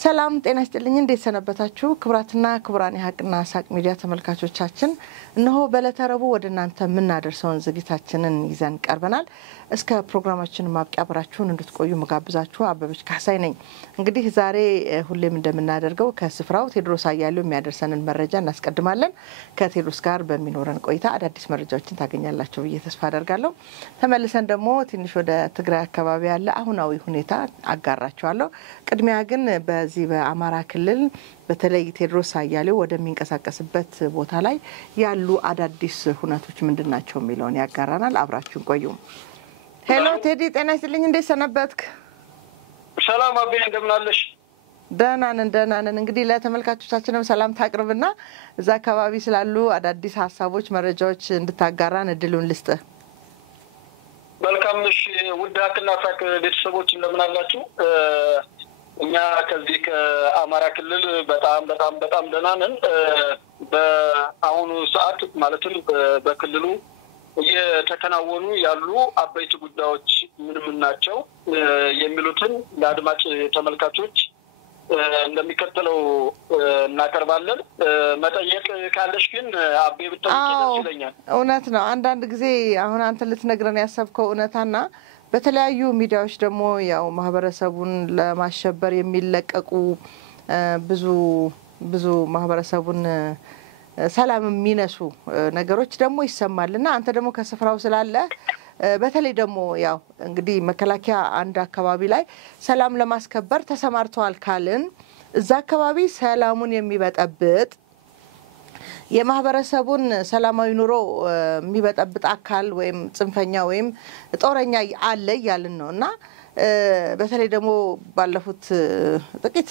ሰላም ጤና ይስጥልኝ እንዴት ሰነበታችሁ ክብራትና ክብራን የሐቅና ሳቅ ሚዲያ ተመልካቾቻችን እነሆ በለተረቡ ወደናንተ ምናደርሰውን ዝግጅታችንን ይዘን ቀርበናል እስከ ፕሮግራማችን ማብቂያ አብራችሁን እንድትቆዩ መጋብዛችሁ አበበች ካሳይ ነኝ እንግዲህ ዛሬ ሁሌም እንደምናደርገው ከስፍራው ቴድሮስ አያሌው የሚያደርሰንን መረጃ እናስቀድማለን ከቴድሮስ ጋር በሚኖረን ቆይታ አዳዲስ መረጃዎችን ታገኛላችሁ ብዬ ተስፋ አደርጋለሁ ተመልሰን ደግሞ ትንሽ ወደ ትግራይ አካባቢ ያለ አሁናዊ ሁኔታ አጋራችኋለሁ ቅድሚያ ግን በዚህ በአማራ ክልል በተለይ ቴድሮስ አያሌው ወደሚንቀሳቀስበት ቦታ ላይ ያሉ አዳዲስ ሁነቶች ምንድናቸው የሚለውን ያጋራናል አብራችሁን ቆዩ ሄሎ ቴዲ ጤና ይስጥልኝ እንዴት ሰነበትክ ሰላም አብዬ እንደምናለሽ ደህና ነን እንግዲህ ለተመልካቾቻችንም ሰላም ታቅርብና እዛ አካባቢ ስላሉ አዳዲስ ሐሳቦች መረጃዎች እንድታጋራን እድሉን ልስጥ መልካም ነሽ ውድ ሐቅና ሳቅ ቤተሰቦች እንደምናላችሁ እኛ ከዚህ ከአማራ ክልል በጣም ደህና ነን በአሁኑ ሰዓት ማለትም በክልሉ የተከናወኑ ያሉ አበይት ጉዳዮች ምን ናቸው የሚሉትን ለአድማጭ ተመልካቾች እንደሚከተለው እናቀርባለን መጠየቅ ካለሽ ግን አቤ ብትጠይቂ ደስ ይለኛል እውነት ነው አንዳንድ ጊዜ አሁን አንተ ልትነግረን ያሰብከው እውነታና በተለያዩ ሚዲያዎች ደግሞ ያው ማህበረሰቡን ለማሸበር የሚለቀቁ ብዙ ማህበረሰቡን ሰላም የሚነሱ ነገሮች ደግሞ ይሰማልና አንተ ደግሞ ከስፍራው ስላለ በተለይ ደግሞ ያው እንግዲህ መከላከያ አንድ አካባቢ ላይ ሰላም ለማስከበር ተሰማርተዋል ካልን እዛ አካባቢ ሰላሙን የሚበጠብጥ የማህበረሰቡን ሰላማዊ ኑሮ የሚበጠብጥ አካል ወይም ጽንፈኛ ወይም ጦረኛ አለ ያልን ነውና በተለይ ደግሞ ባለፉት ጥቂት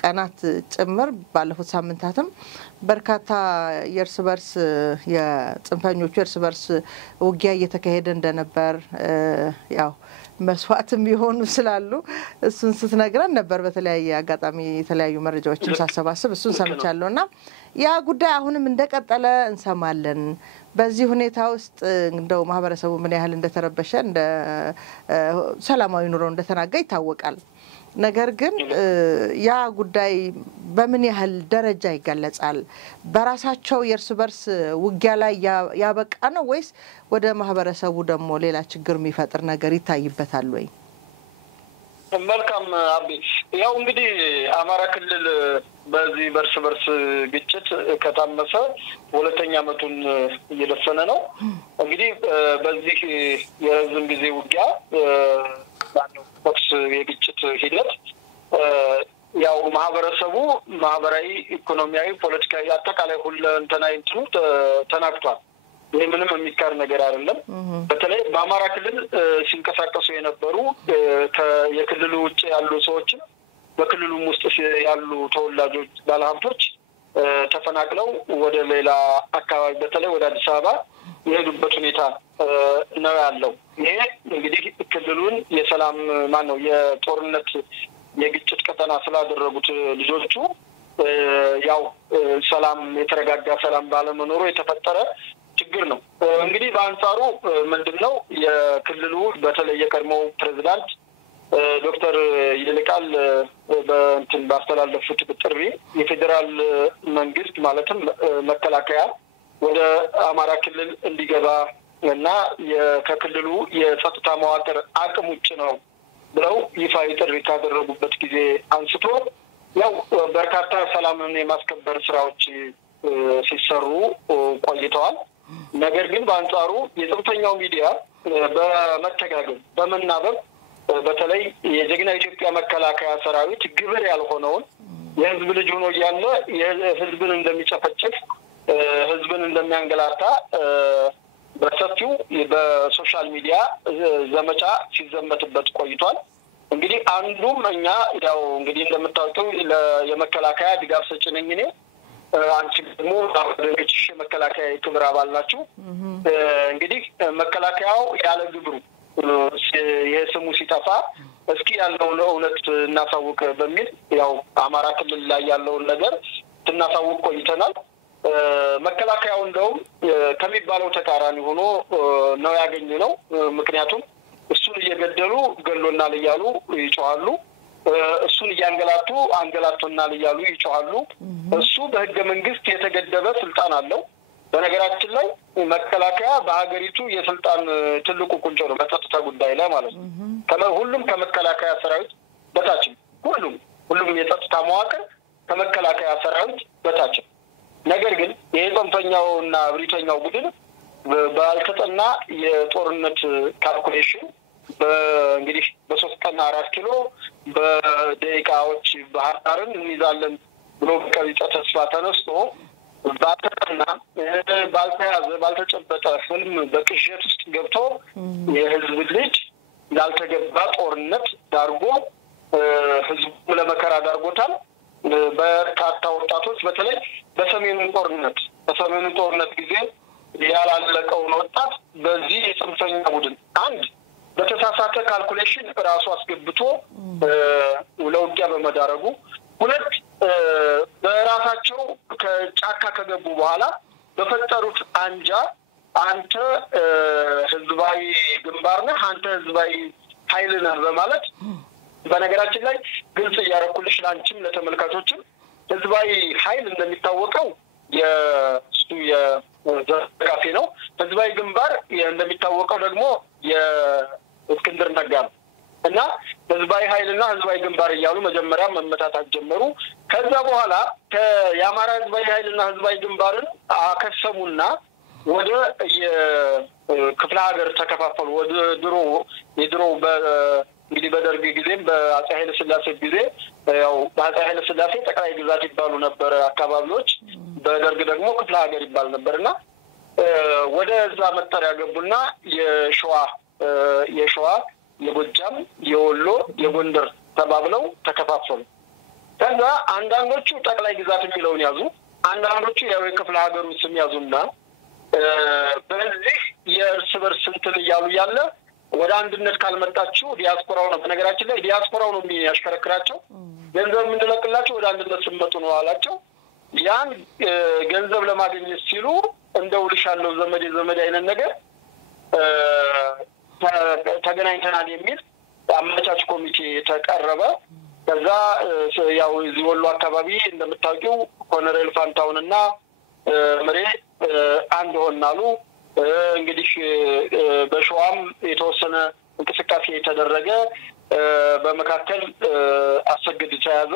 ቀናት ጭምር ባለፉት ሳምንታትም በርካታ የእርስ በርስ የጽንፈኞቹ የእርስ በርስ ውጊያ እየተካሄደ እንደነበር ያው መስዋዕትም ይሆኑ ስላሉ እሱን ስትነግረን ነበር በተለያየ አጋጣሚ የተለያዩ መረጃዎችን ሳሰባስብ እሱን ሰምቻለሁና ያ ጉዳይ አሁንም እንደቀጠለ እንሰማለን በዚህ ሁኔታ ውስጥ እንደው ማህበረሰቡ ምን ያህል እንደተረበሸ እንደ ሰላማዊ ኑሮ እንደተናጋ ይታወቃል ነገር ግን ያ ጉዳይ በምን ያህል ደረጃ ይገለጻል በራሳቸው የእርስ በርስ ውጊያ ላይ ያበቃ ነው ወይስ ወደ ማህበረሰቡ ደግሞ ሌላ ችግር የሚፈጥር ነገር ይታይበታል ወይ መልካም አቤ ያው እንግዲህ አማራ ክልል በዚህ በርስ በርስ ግጭት ከታመሰ ሁለተኛ አመቱን እየደፈነ ነው እንግዲህ በዚህ የረጅም ጊዜ ውጊያ የግጭት ሂደት ያው ማህበረሰቡ ማህበራዊ ኢኮኖሚያዊ ፖለቲካዊ አጠቃላይ ሁለንተናዊ እንትኑ ተናግቷል ይሄ ምንም የሚካር ነገር አይደለም በተለይ በአማራ ክልል ሲንቀሳቀሱ የነበሩ የክልሉ ውጭ ያሉ ሰዎች በክልሉም ውስጥ ያሉ ተወላጆች ባለሀብቶች ተፈናቅለው ወደ ሌላ አካባቢ በተለይ ወደ አዲስ አበባ የሄዱበት ሁኔታ ነው ያለው ይሄ እንግዲህ ክልሉን የሰላም ማነው የጦርነት የግጭት ቀጠና ስላደረጉት ልጆቹ ያው ሰላም የተረጋጋ ሰላም ባለመኖሩ የተፈጠረ ችግር ነው እንግዲህ በአንጻሩ ምንድነው የክልሉ በተለይ የቀድሞው ፕሬዝዳንት ዶክተር ይልቃል በእንትን ባስተላለፉት ጥሪ የፌደራል መንግስት ማለትም መከላከያ ወደ አማራ ክልል እንዲገባ እና ከክልሉ የጸጥታ መዋቅር አቅም ውጭ ነው ብለው ይፋዊ ጥሪ ካደረጉበት ጊዜ አንስቶ ያው በርካታ ሰላምን የማስከበር ስራዎች ሲሰሩ ቆይተዋል ነገር ግን በአንጻሩ የጽንፈኛው ሚዲያ በመተጋገዝ በመናበብ በተለይ የጀግና ኢትዮጵያ መከላከያ ሰራዊት ግብር ያልሆነውን የህዝብ ልጅ ሆኖ ያለ የህዝብን እንደሚጨፈጭፍ ህዝብን እንደሚያንገላታ በሰፊው በሶሻል ሚዲያ ዘመቻ ሲዘመትበት ቆይቷል እንግዲህ አንዱም እኛ ያው እንግዲህ እንደምታውቁው የመከላከያ ድጋፍ ሰጪ ነኝ እኔ አንቺ ደግሞ አብረሽ መከላከያ ክብር አባል ናችሁ እንግዲህ መከላከያው ያለ ግብሩ የስሙ ሲጠፋ እስኪ ያለውን እውነት እናሳውቅ በሚል ያው አማራ ክልል ላይ ያለውን ነገር እናሳውቅ ቆይተናል መከላከያው እንደው ከሚባለው ተቃራኒ ሆኖ ነው ያገኘነው ምክንያቱም እሱን እየገደሉ ገሎናል ይያሉ ይጮሃሉ እሱን ያንገላቱ አንገላቱናል ይያሉ ይጮሃሉ እሱ በህገ መንግስት የተገደበ ስልጣን አለው በነገራችን ላይ መከላከያ በአገሪቱ የስልጣን ትልቁ ቁንጮ ነው በጸጥታ ጉዳይ ላይ ማለት ነው ሁሉም ከመከላከያ ሰራዊት በታች ሁሉም የጸጥታ መዋቅር ከመከላከያ ሰራዊት በታች ነገር ግን የጽንፈኛውና ብሪተኛው ቡድን ባልተጠና የጦርነት ካልኩሌሽን በእንግዲህ በ3 ቀን 4 ኪሎ በደቂቃዎች ባህር ዳርን እንይዛለን ብሎ በቀጥታ ተስፋ ተነስቶ ባልተጠና ባልተያዘ ባልተጨበጠ ህልም በቅዠት ውስጥ ገብቶ የህዝብ ልጅ ያልተገባ ጦርነት ዳርጎ ህዝቡ ለመከራ ዳርጎታል በርካታ ወጣቶች በተለይ በሰሜኑ ጦርነት ጊዜ ያላለቀውን ወጣት በዚህ የጽንፈኛ ቡድን አንድ በተሳሳተ ካልኩሌሽን ራሱ አስገብቶ ለውጊያ በመዳረጉ ሁለት በራሳቸው ከጫካ ከገቡ በኋላ በፈጠሩት አንጃ አንተ ህዝባዊ ግንባር ነህ አንተ ህዝባዊ ኃይል ነህ በማለት በነገራችን ላይ ግልጽ ያረኩልሽ ላንቺም ለተመልካቾችም ህዝባዊ ኃይል እንደሚታወቀው የዘካፌ ነው ህዝባዊ ግንባር እንደሚታወቀው ደግሞ የእስክንድር ነጋ ነው እና ህዝባዊ ኃይልና ህዝባዊ ግንባር ይያሉ መጀመሪያ መመታታት ጀመሩ ከዛ በኋላ የአማራ ህዝባዊ ኃይልና ህዝባዊ ግንባርን አከሰሙና ወደ የክፍለ ሀገር ተከፋፈሉ ወደ የድሮ እንግዲህ በደርግ ጊዜም በአፄ ኃይለ ሥላሴ ጊዜ ያው በአፄ ኃይለ ሥላሴ ጠቅላይ ግዛት ይባሉ ነበር አካባቢዎች በደርግ ደግሞ ክፍለ ሀገር ይባል ነበርና ወደዛ መጠሪያ ገቡና የሸዋ የጎጃም የወሎ የጎንደር ተባብለው ተከፋፈሉ ከዛ አንዳንዶቹ ጠቅላይ ግዛት የሚለውን ያዙ አንዳንዶቹ ያው የክፍለ ሀገሩ ስም ያዙና በዚህ የእርስ በርስ እንትን ያለ ወደ አንድነት ካልመጣችሁ ዲያስፖራው ነው በነገራችን ላይ ዲያስፖራው ነው የሚያሽከረክራቸው ገንዘብ ምንድነው ወደ አንድነት ስመጡ ነው አላቸው ያን ገንዘብ ለማግኘት ሲሉ እንደውልሻለው ዘመድ አይነት ነገር ተገናኝተናል የሚል አመቻች ኮሚቴ ተቀረበ ከዛ ያው እዚህ ወሎ አካባቢ እንደምታውቂው ኮሎኔል ፋንታውንና መሬ አንድ ሆናሉ እንግዲህ በሸዋም የተወሰነ እንቅስቃሴ የተደረገ በመካከል አሰግድ ተያዘ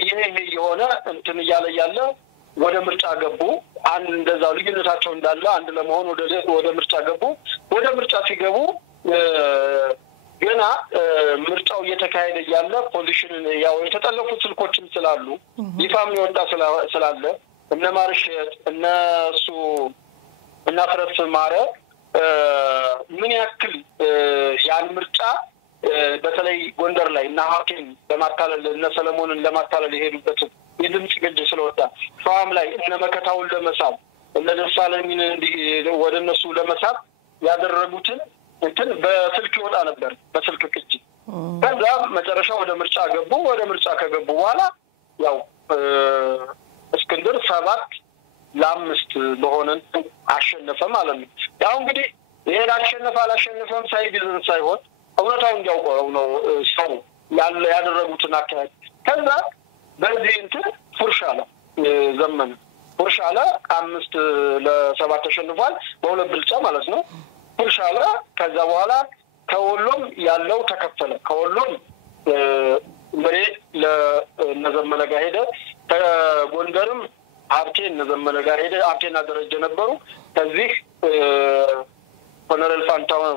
ይሄ የሆነ እንትን ያለ ወደ ምርጫ ገቡ አንድ እንደዛው ልዩነታቸው እንዳለ አንድ ለመሆን ወደ ምርጫ ገቡ ወደ ምርጫ ሲገቡ ገና ምርጫው እየተካሄደ ያለ ፖዚሽን ያው የተጠለፉ ስልኮችም ስላሉ ይፋም ይወጣ ስላለ እነ ማርሸት እነሱ እና ፍረስ ማረ ምን ያክል ያን ምርጫ በተለይ ጎንደር ላይ እና ሀኪም ለማታለል እና ሰለሞንን ለማታለል የሄዱበት የድምጽ ግድ ስለወጣ ፋም ላይ እነ መከታውን ለመሳብ እነ ደሳለኝን ወደ እነሱ ለመሳብ ያደረጉትን እንትን በስልክ ይወጣ ነበር በስልክ ቅጂ ከዛ መጨረሻ ወደ ምርጫ ከገቡ በኋላ ያው እስክንድር 7-5 በሆነ አሸነፈ ማለት ነው ያው እንግዲህ ይሄ አላሸነፈም ሳይቢዝን ሳይሆን እውነታው እንዲያውቀው ነው ሰው ያደረጉትን አካሄድ ከዛ በዚህ እንትን ፉርሻለ ዘመን ፉርሻለ 5-7 ተሸንፏል በሁለት ብልጫ ማለት ነው ፉርሻለ ከዛ በኋላ ከወሎም ያለው ተከፈለ ከወሎም መሬ ለነዘመነ ጋር ሄደ ከጎንደርም ሀብቴ ነዘመነ ጋር ሄደ ሀብቴና ደረጀ ነበሩ ከዚህ ኮሎኔል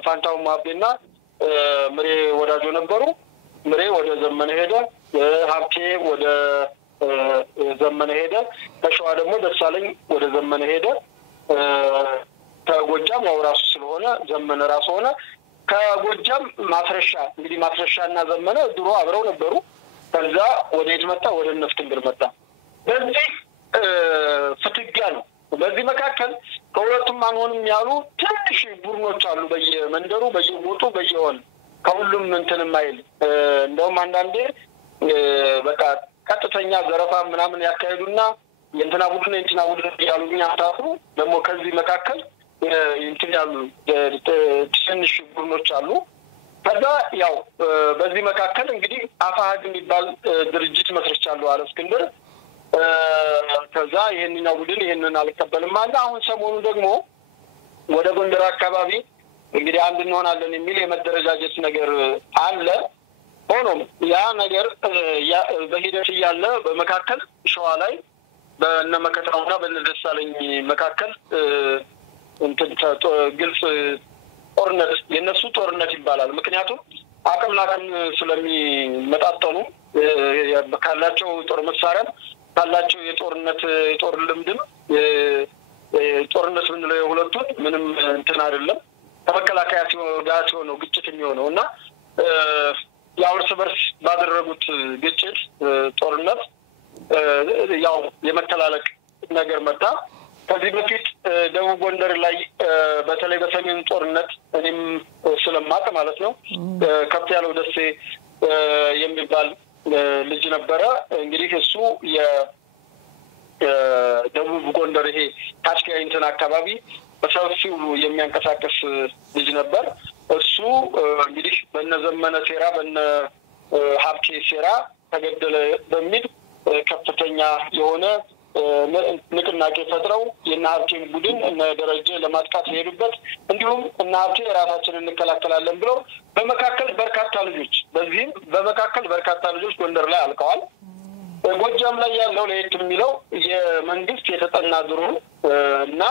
ፋንታው ማቤና መሬ ወዳጆ ነበሩ መሬ ወደ ዘመነ ሄደ ሀብቴ ወደ ዘመነ ሄደ ተሸዋ ደግሞ ደሳለኝ ወደ ዘመነ ሄደ ከጎጃም ያው ራሱ ስለሆነ ዘመነ ራሱ ሆነ ከጎጃም ማስረሻና ዘመነ ድሮ አብረው ነበሩ ከዛ ወደ መጣ ወደ ነፍትንግር መጣ በዚህ ፍትጊያ ነው በዚህ መካከል ከሁለቱም አንሆንም ያሉ ትንሽ ቡድኖች አሉ በየመንደሩ በየቦቱ በየሆነ ከሁሉም እንትን ማይል እንደውም አንዳንዴ በቃ ቀጥተኛ ዘረፋ ምናምን ያካሄዱና የእንትና ቡድን ያሉኛ ታፉ ደግሞ ከዚህ መካከል እንትን ያሉ ትንሽ ቡድኖች አሉ ከዛ ያው በዚህ መካከል እንግዲህ አፋሃድ የሚባል ድርጅት መስርቻለሁ አለ እስክንድር። ከዛ ይሄንኛው ቡድን ይሄንን አልቀበልም አለ። አሁን ሰሞኑ ደግሞ ወደ ጎንደር አካባቢ እንግዲህ አንድ እንሆናለን የሚል የመደረጃጀት ነገር አለ። ሆኖም ያ ነገር በሂደት እያለ በመካከል ሸዋ ላይ በእነመከታውና በእነደሳለኝ መካከል ግልጽ ጦርነት የነሱ ጦርነት ይባላል። ምክንያቱም አቅም ላቅም ስለሚመጣጠኑ ካላቸው ጦር መሳሪያ ካላቸው የጦር ልምድም ጦርነት ምን ላይ ሁለቱን ምንም እንትን አይደለም ተመከላከያ ጋር ሲሆነው ግጭት የሚሆነው እና ያው እርስ በርስ ባደረጉት ግጭት ጦርነት ያው የመተላለቅ ነገር መጣ። ከዚህ በፊት ደቡብ ጎንደር ላይ በተለይ በሰሜን ጦርነት እኔም ስለማቅ ማለት ነው ከፍ ያለው ደሴ የሚባል ልጅ ነበረ። እንግዲህ እሱ የደቡብ ጎንደር ይሄ ታሽካይንትን አካባቢ በሰፊው የሚያንቀሳቀስ ልጅ ነበር። እሱ እንግዲህ በነዘመነ ሴራ በነ ሀብቴ ሴራ ተገደለ በሚል ከፍተኛ የሆነ ንቅናቄ ፈጥረው የእነ ሀብቴን ቡድን እነ ደረጀ ለማጥቃት ሄዱበት። እንዲሁም እነ ሀብቴ ራሳችንን እንከላከላለን ብለው በመካከል በርካታ ልጆች ጎንደር ላይ አልቀዋል። ጎጃም ላይ ያለው ለየት የሚለው የመንግስት የተጠና ድሮን እና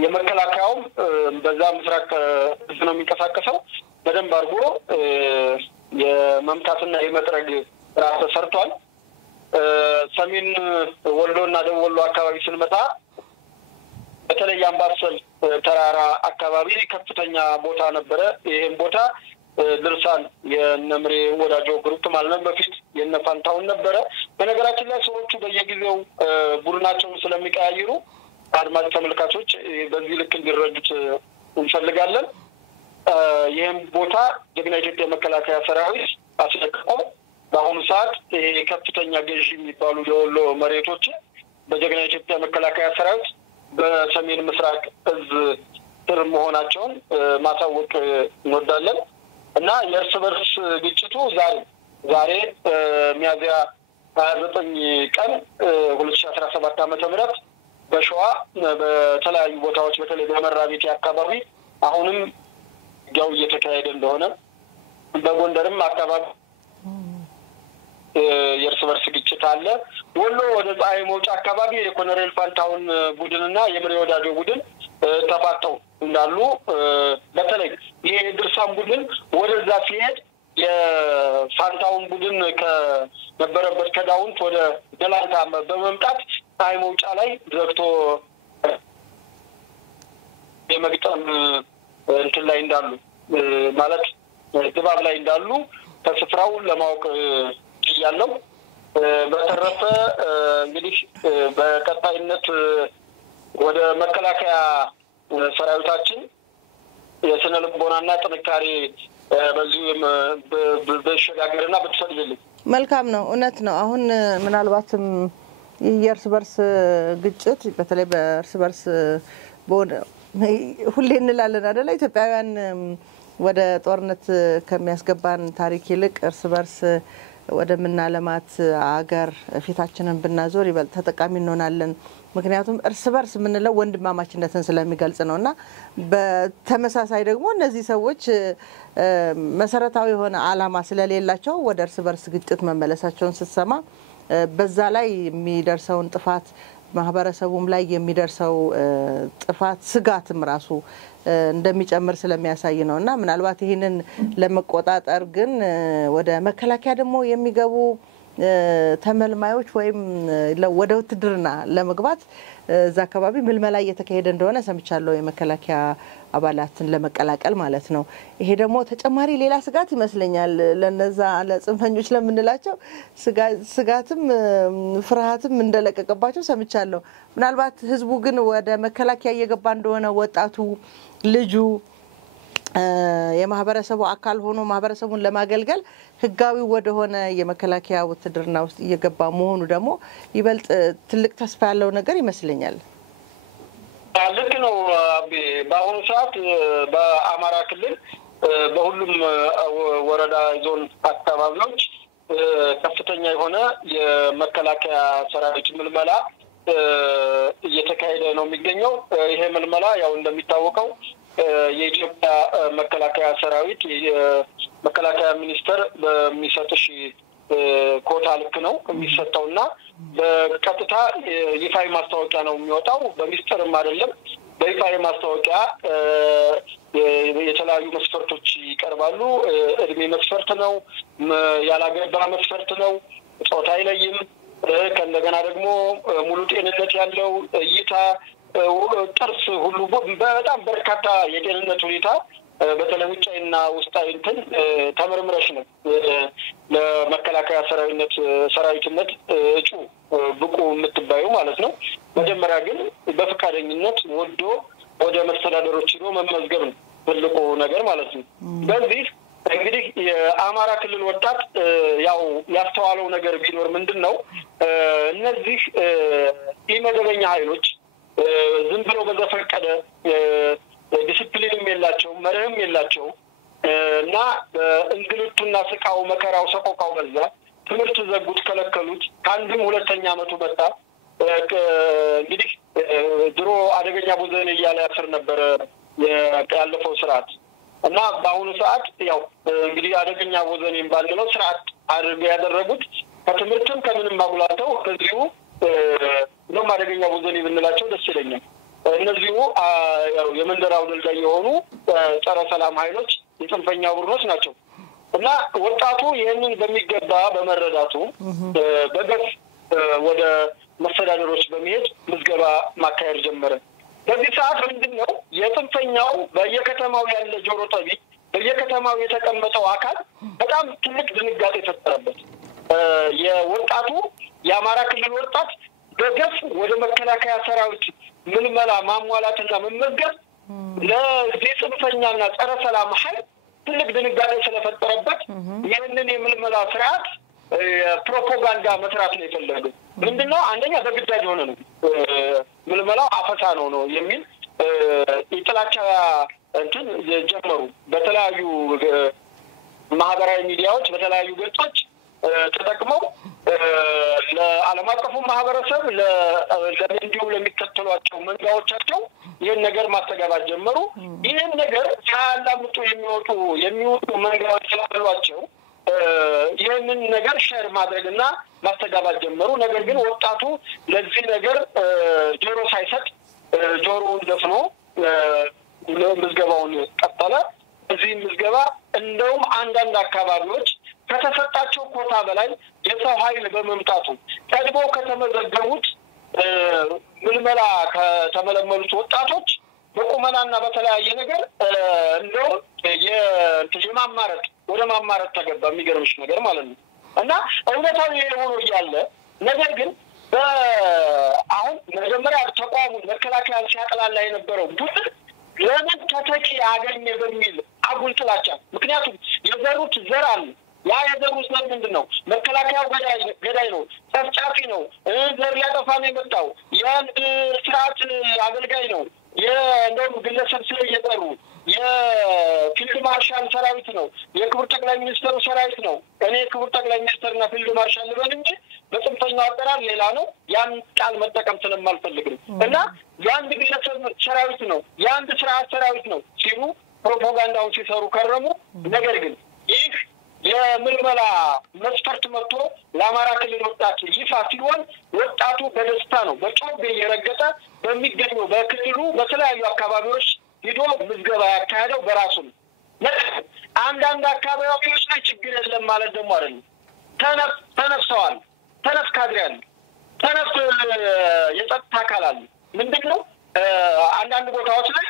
የመከላከያውም በዛ ምስራቅ ነው የሚንቀሳቀሰው በደንብ አድርጎ የመምታትና የመጥረግ ስራ ተሰርቷል። ሰሜን ወሎና ደቡብ ወሎ አካባቢ ስንመጣ በተለይ አምባሰል ተራራ አካባቢ ከፍተኛ ቦታ ነበረ። ይሄን ቦታ ድርሳን የነምሬ ወዳጆ ግሩፕ ማለት ነው በፊት የነፋንታውን ነበረ። በነገራችን ላይ ሰዎቹ በየጊዜው ቡድናቸውን ስለሚቀያይሩ አድማጭ ተመልካቾች በዚህ ልክ እንዲረዱት እንፈልጋለን። ይሄን ቦታ ጀግና ኢትዮጵያ መከላከያ ሰራዊት አስለቅቆ በአሁኑ ሰዓት ይሄ ከፍተኛ ገዢ የሚባሉ የወሎ መሬቶች በጀግና ኢትዮጵያ መከላከያ ሰራዊት በሰሜን ምስራቅ እዝ ስር መሆናቸውን ማሳወቅ እንወዳለን እና የእርስ በርስ ግጭቱ ዛሬ ሚያዝያ 29 ቀን 2017 ዓ.ም በሸዋ በተለያዩ ቦታዎች በተለይ በመራቤቴ አካባቢ አሁንም ያው እየተካሄደ እንደሆነ በጎንደርም አካባቢ የእርስ በርስ ግጭት አለ። ወሎ ወደ ፀሐይ መውጫ አካባቢ የኮሎኔል ፋንታውን ቡድንና የምሬ ወዳጆ ቡድን ተፋጠው እንዳሉ በተለይ ይሄ ድርሳም ቡድን ወደዛ ሲሄድ የፋንታውን ቡድን ከነበረበት ከዳውንት ወደ ደላንታ በመምጣት ፀሐይ መውጫ ላይ ዘግቶ የመግጠም እንትን ላይ እንዳሉ ማለት ድባብ ላይ እንዳሉ ከስፍራው ለማወቅ ያለው። በተረፈ እንግዲህ በቀጣይነት ወደ መከላከያ ሰራዊታችን የስነ ልቦናና ጥንካሬ በዚሁ በሸጋገርና በተሰልልኝ መልካም ነው። እውነት ነው። አሁን ምናልባትም የእርስ በርስ ግጭት በተለይ በእርስ በርስ ሁሌ እንላለን አይደል ኢትዮጵያውያን ወደ ጦርነት ከሚያስገባን ታሪክ ይልቅ እርስ በርስ ወደ ምናለማት አገር ፊታችንን ብናዞር ይበልጥ ተጠቃሚ እንሆናለን። ምክንያቱም እርስ በርስ ምንለው ወንድማማችነትን ስለሚገልጽ ነውና በተመሳሳይ ደግሞ እነዚህ ሰዎች መሰረታዊ የሆነ አላማ ስለሌላቸው ወደ እርስ በርስ ግጭት መመለሳቸውን ስትሰማ በዛ ላይ የሚደርሰውን ጥፋት ማህበረሰቡም ላይ የሚደርሰው ጥፋት ስጋትም ራሱ እንደሚጨምር ስለሚያሳይ ነውና ምናልባት ይሄንን ለመቆጣጠር ግን ወደ መከላከያ ደግሞ የሚገቡ ተመልማዮች ወይም ወደ ውትድርና ለመግባት እዛ አካባቢ ምልመላ እየተካሄደ እንደሆነ ሰምቻለሁ የመከላከያ አባላትን ለመቀላቀል ማለት ነው። ይሄ ደግሞ ተጨማሪ ሌላ ስጋት ይመስለኛል ለነዛ ለጽንፈኞች ለምንላቸው ስጋትም ፍርሃትም እንደለቀቀባቸው ሰምቻለሁ። ምናልባት ህዝቡ ግን ወደ መከላከያ እየገባ እንደሆነ ወጣቱ ልጁ የማህበረሰቡ አካል ሆኖ ማህበረሰቡን ለማገልገል ህጋዊ ወደ ሆነ የመከላከያ ውትድርና ውስጥ እየገባ መሆኑ ደግሞ ይበልጥ ትልቅ ተስፋ ያለው ነገር ይመስለኛል። ልክ ነው። በአሁኑ ሰዓት በአማራ ክልል በሁሉም ወረዳ ዞን አካባቢዎች ከፍተኛ የሆነ የመከላከያ ሰራዊት ምልመላ እየተካሄደ ነው የሚገኘው። ይሄ ምልመላ ያው እንደሚታወቀው የኢትዮጵያ መከላከያ ሰራዊት የመከላከያ ሚኒስቴር በሚሰጥሽ ኮታ ልክ ነው የሚሰጠውና በቀጥታ ይፋዊ ማስታወቂያ ነው የሚወጣው። በሚስጥርም አይደለም፣ በይፋዊ ማስታወቂያ የተለያዩ መስፈርቶች ይቀርባሉ። እድሜ መስፈርት ነው፣ ያላገባ መስፈርት ነው፣ ጾታ አይለይም። ከእንደገና ደግሞ ሙሉ ጤንነት ያለው እይታ፣ ጥርስ ሁሉ በጣም በርካታ የጤንነት ሁኔታ በተለይ ውጫዊና ውስጣዊ እንትን ተመርምረሽ ነው ለመከላከያ ሰራዊትነት እጩ ብቁ የምትባዩ ማለት ነው። መጀመሪያ ግን በፈቃደኝነት ወዶ ወደ መስተዳደሮች ሄዶ መመዝገብ ነው ትልቁ ነገር ማለት ነው። በዚህ እንግዲህ የአማራ ክልል ወጣት ያው ያስተዋለው ነገር ቢኖር ምንድነው እነዚህ ኢመደበኛ ኃይሎች ዝም ብሎ በዘፈቀደ ዲሲፕሊንም የላቸው መርህም የላቸው እና እንግልቱና ስቃው መከራው ሰቆቃው በዛ ትምህርት ዘጉት፣ ከለከሉት። ከአንድም ሁለተኛ አመቱ መጣ። እንግዲህ ድሮ አደገኛ ቦዘኔ እያለ ያስር ነበር ያለፈው ስርዓት እና በአሁኑ ሰዓት ያው እንግዲህ አደገኛ ቦዘኔን ባልለው ስርዓት አድርገው ያደረጉት ከትምህርትም ከምንም ማጉላተው ከዚሁ ነው አደገኛ ቦዘኔ ብንላቸው ደስ ይለኛል። እነዚሁ ያው የመንደራው ድልዳይ የሆኑ ጸረ ሰላም ኃይሎች የጽንፈኛ ቡድኖች ናቸው እና ወጣቱ ይህንን በሚገባ በመረዳቱ በገፍ ወደ መስተዳደሮች በመሄድ ምዝገባ ማካሄድ ጀመረ። በዚህ ሰዓት ምንድነው የጽንፈኛው በየከተማው ያለ ጆሮ ጠቢ በየከተማው የተቀመጠው አካል በጣም ትልቅ ድንጋጤ ተፈጠረበት። የወጣቱ የአማራ ክልል ወጣት በገፍ ወደ መከላከያ ሰራዊት ምልመላ ማሟላትና መመዝገብ ለዚህ ጽንፈኛና ጸረ ሰላም ኃይል ትልቅ ድንጋጤ ስለፈጠረበት ይህንን የምልመላ ስርዓት ፕሮፓጋንዳ መስራት ነው የፈለገው። ምንድነው አንደኛ በግዳጅ ሆነ ነው ምልመላው አፈሳ ነው የሚል የጥላቻ እንትን ጀመሩ። በተለያዩ ማህበራዊ ሚዲያዎች በተለያዩ ገጾች ተጠቅመው ለዓለም አቀፉ ማህበረሰብ ለሚዲያው ለሚከተሏቸው መንጋዎቻቸው ይህን ነገር ማስተጋባት ጀመሩ። ይህን ነገር ሳያላምጡ የሚወጡ መንጋዎች ስላሏቸው ይህንን ነገር ሼር ማድረግና ማስተጋባት ጀመሩ። ነገር ግን ወጣቱ ለዚህ ነገር ጆሮ ሳይሰጥ ጆሮውን ደፍኖ ምዝገባውን ቀጠለ። እዚህ ምዝገባ እንደውም አንዳንድ አካባቢዎች ከተሰጣቸው ኮታ በላይ የሰው ኃይል በመምጣቱ ቀድሞ ከተመዘገቡት ምልመላ ከተመለመሉት ወጣቶች በቁመናና በተለያየ ነገር እንደው የማማረጥ ወደ ማማረጥ ተገባ። የሚገርምሽ ነገር ማለት ነው እና እውነታው የሆነ እያለ ነገር ግን አሁን መጀመሪያ ተቋሙን መከላከያ ሲያጠላላ የነበረው ቡድን ለምን ተተኪ አገኘ በሚል አጉል ጥላቻ ምክንያቱም የዘሩት ዘር አለ። ያ የዘሩት ዘር ምንድነው? መከላከያው ገዳይ ነው፣ ጨፍጫፊ ነው፣ ዘር ሊያጠፋ ነው የመጣው፣ የአንድ ስርዓት አገልጋይ ነው፣ የእንደውም ግለሰብ ስለ እየጠሩ የፊልድ ማርሻል ሰራዊት ነው፣ የክቡር ጠቅላይ ሚኒስትሩ ሰራዊት ነው። እኔ ክቡር ጠቅላይ ሚኒስትርና ፊልድ ማርሻል ልበል እንጂ በጽንፈኛው አጠራር ሌላ ነው። ያን ቃል መጠቀም ስለማልፈልግ ነው እና የአንድ ግለሰብ ሰራዊት ነው፣ የአንድ ስርዓት ሰራዊት ነው ሲሉ ፕሮፓጋንዳውን ሲሰሩ ከረሙ። ነገር ግን ይህ የምልመላ መስፈርት መጥቶ ለአማራ ክልል ወጣት ይፋ ሲሆን ወጣቱ በደስታ ነው በጮቤ እየረገጠ በሚገኘው በክልሉ በተለያዩ አካባቢዎች ሄዶ ምዝገባ ያካሄደው በራሱ ነው። አንዳንድ አካባቢዎች ላይ ችግር የለም ማለት ደግሞ አይደለም። ተነፍሰዋል፣ ተነፍ ካድሬ አለ፣ ተነፍ የጸጥታ አካል አለ። ምንድነው አንዳንድ ቦታዎች ላይ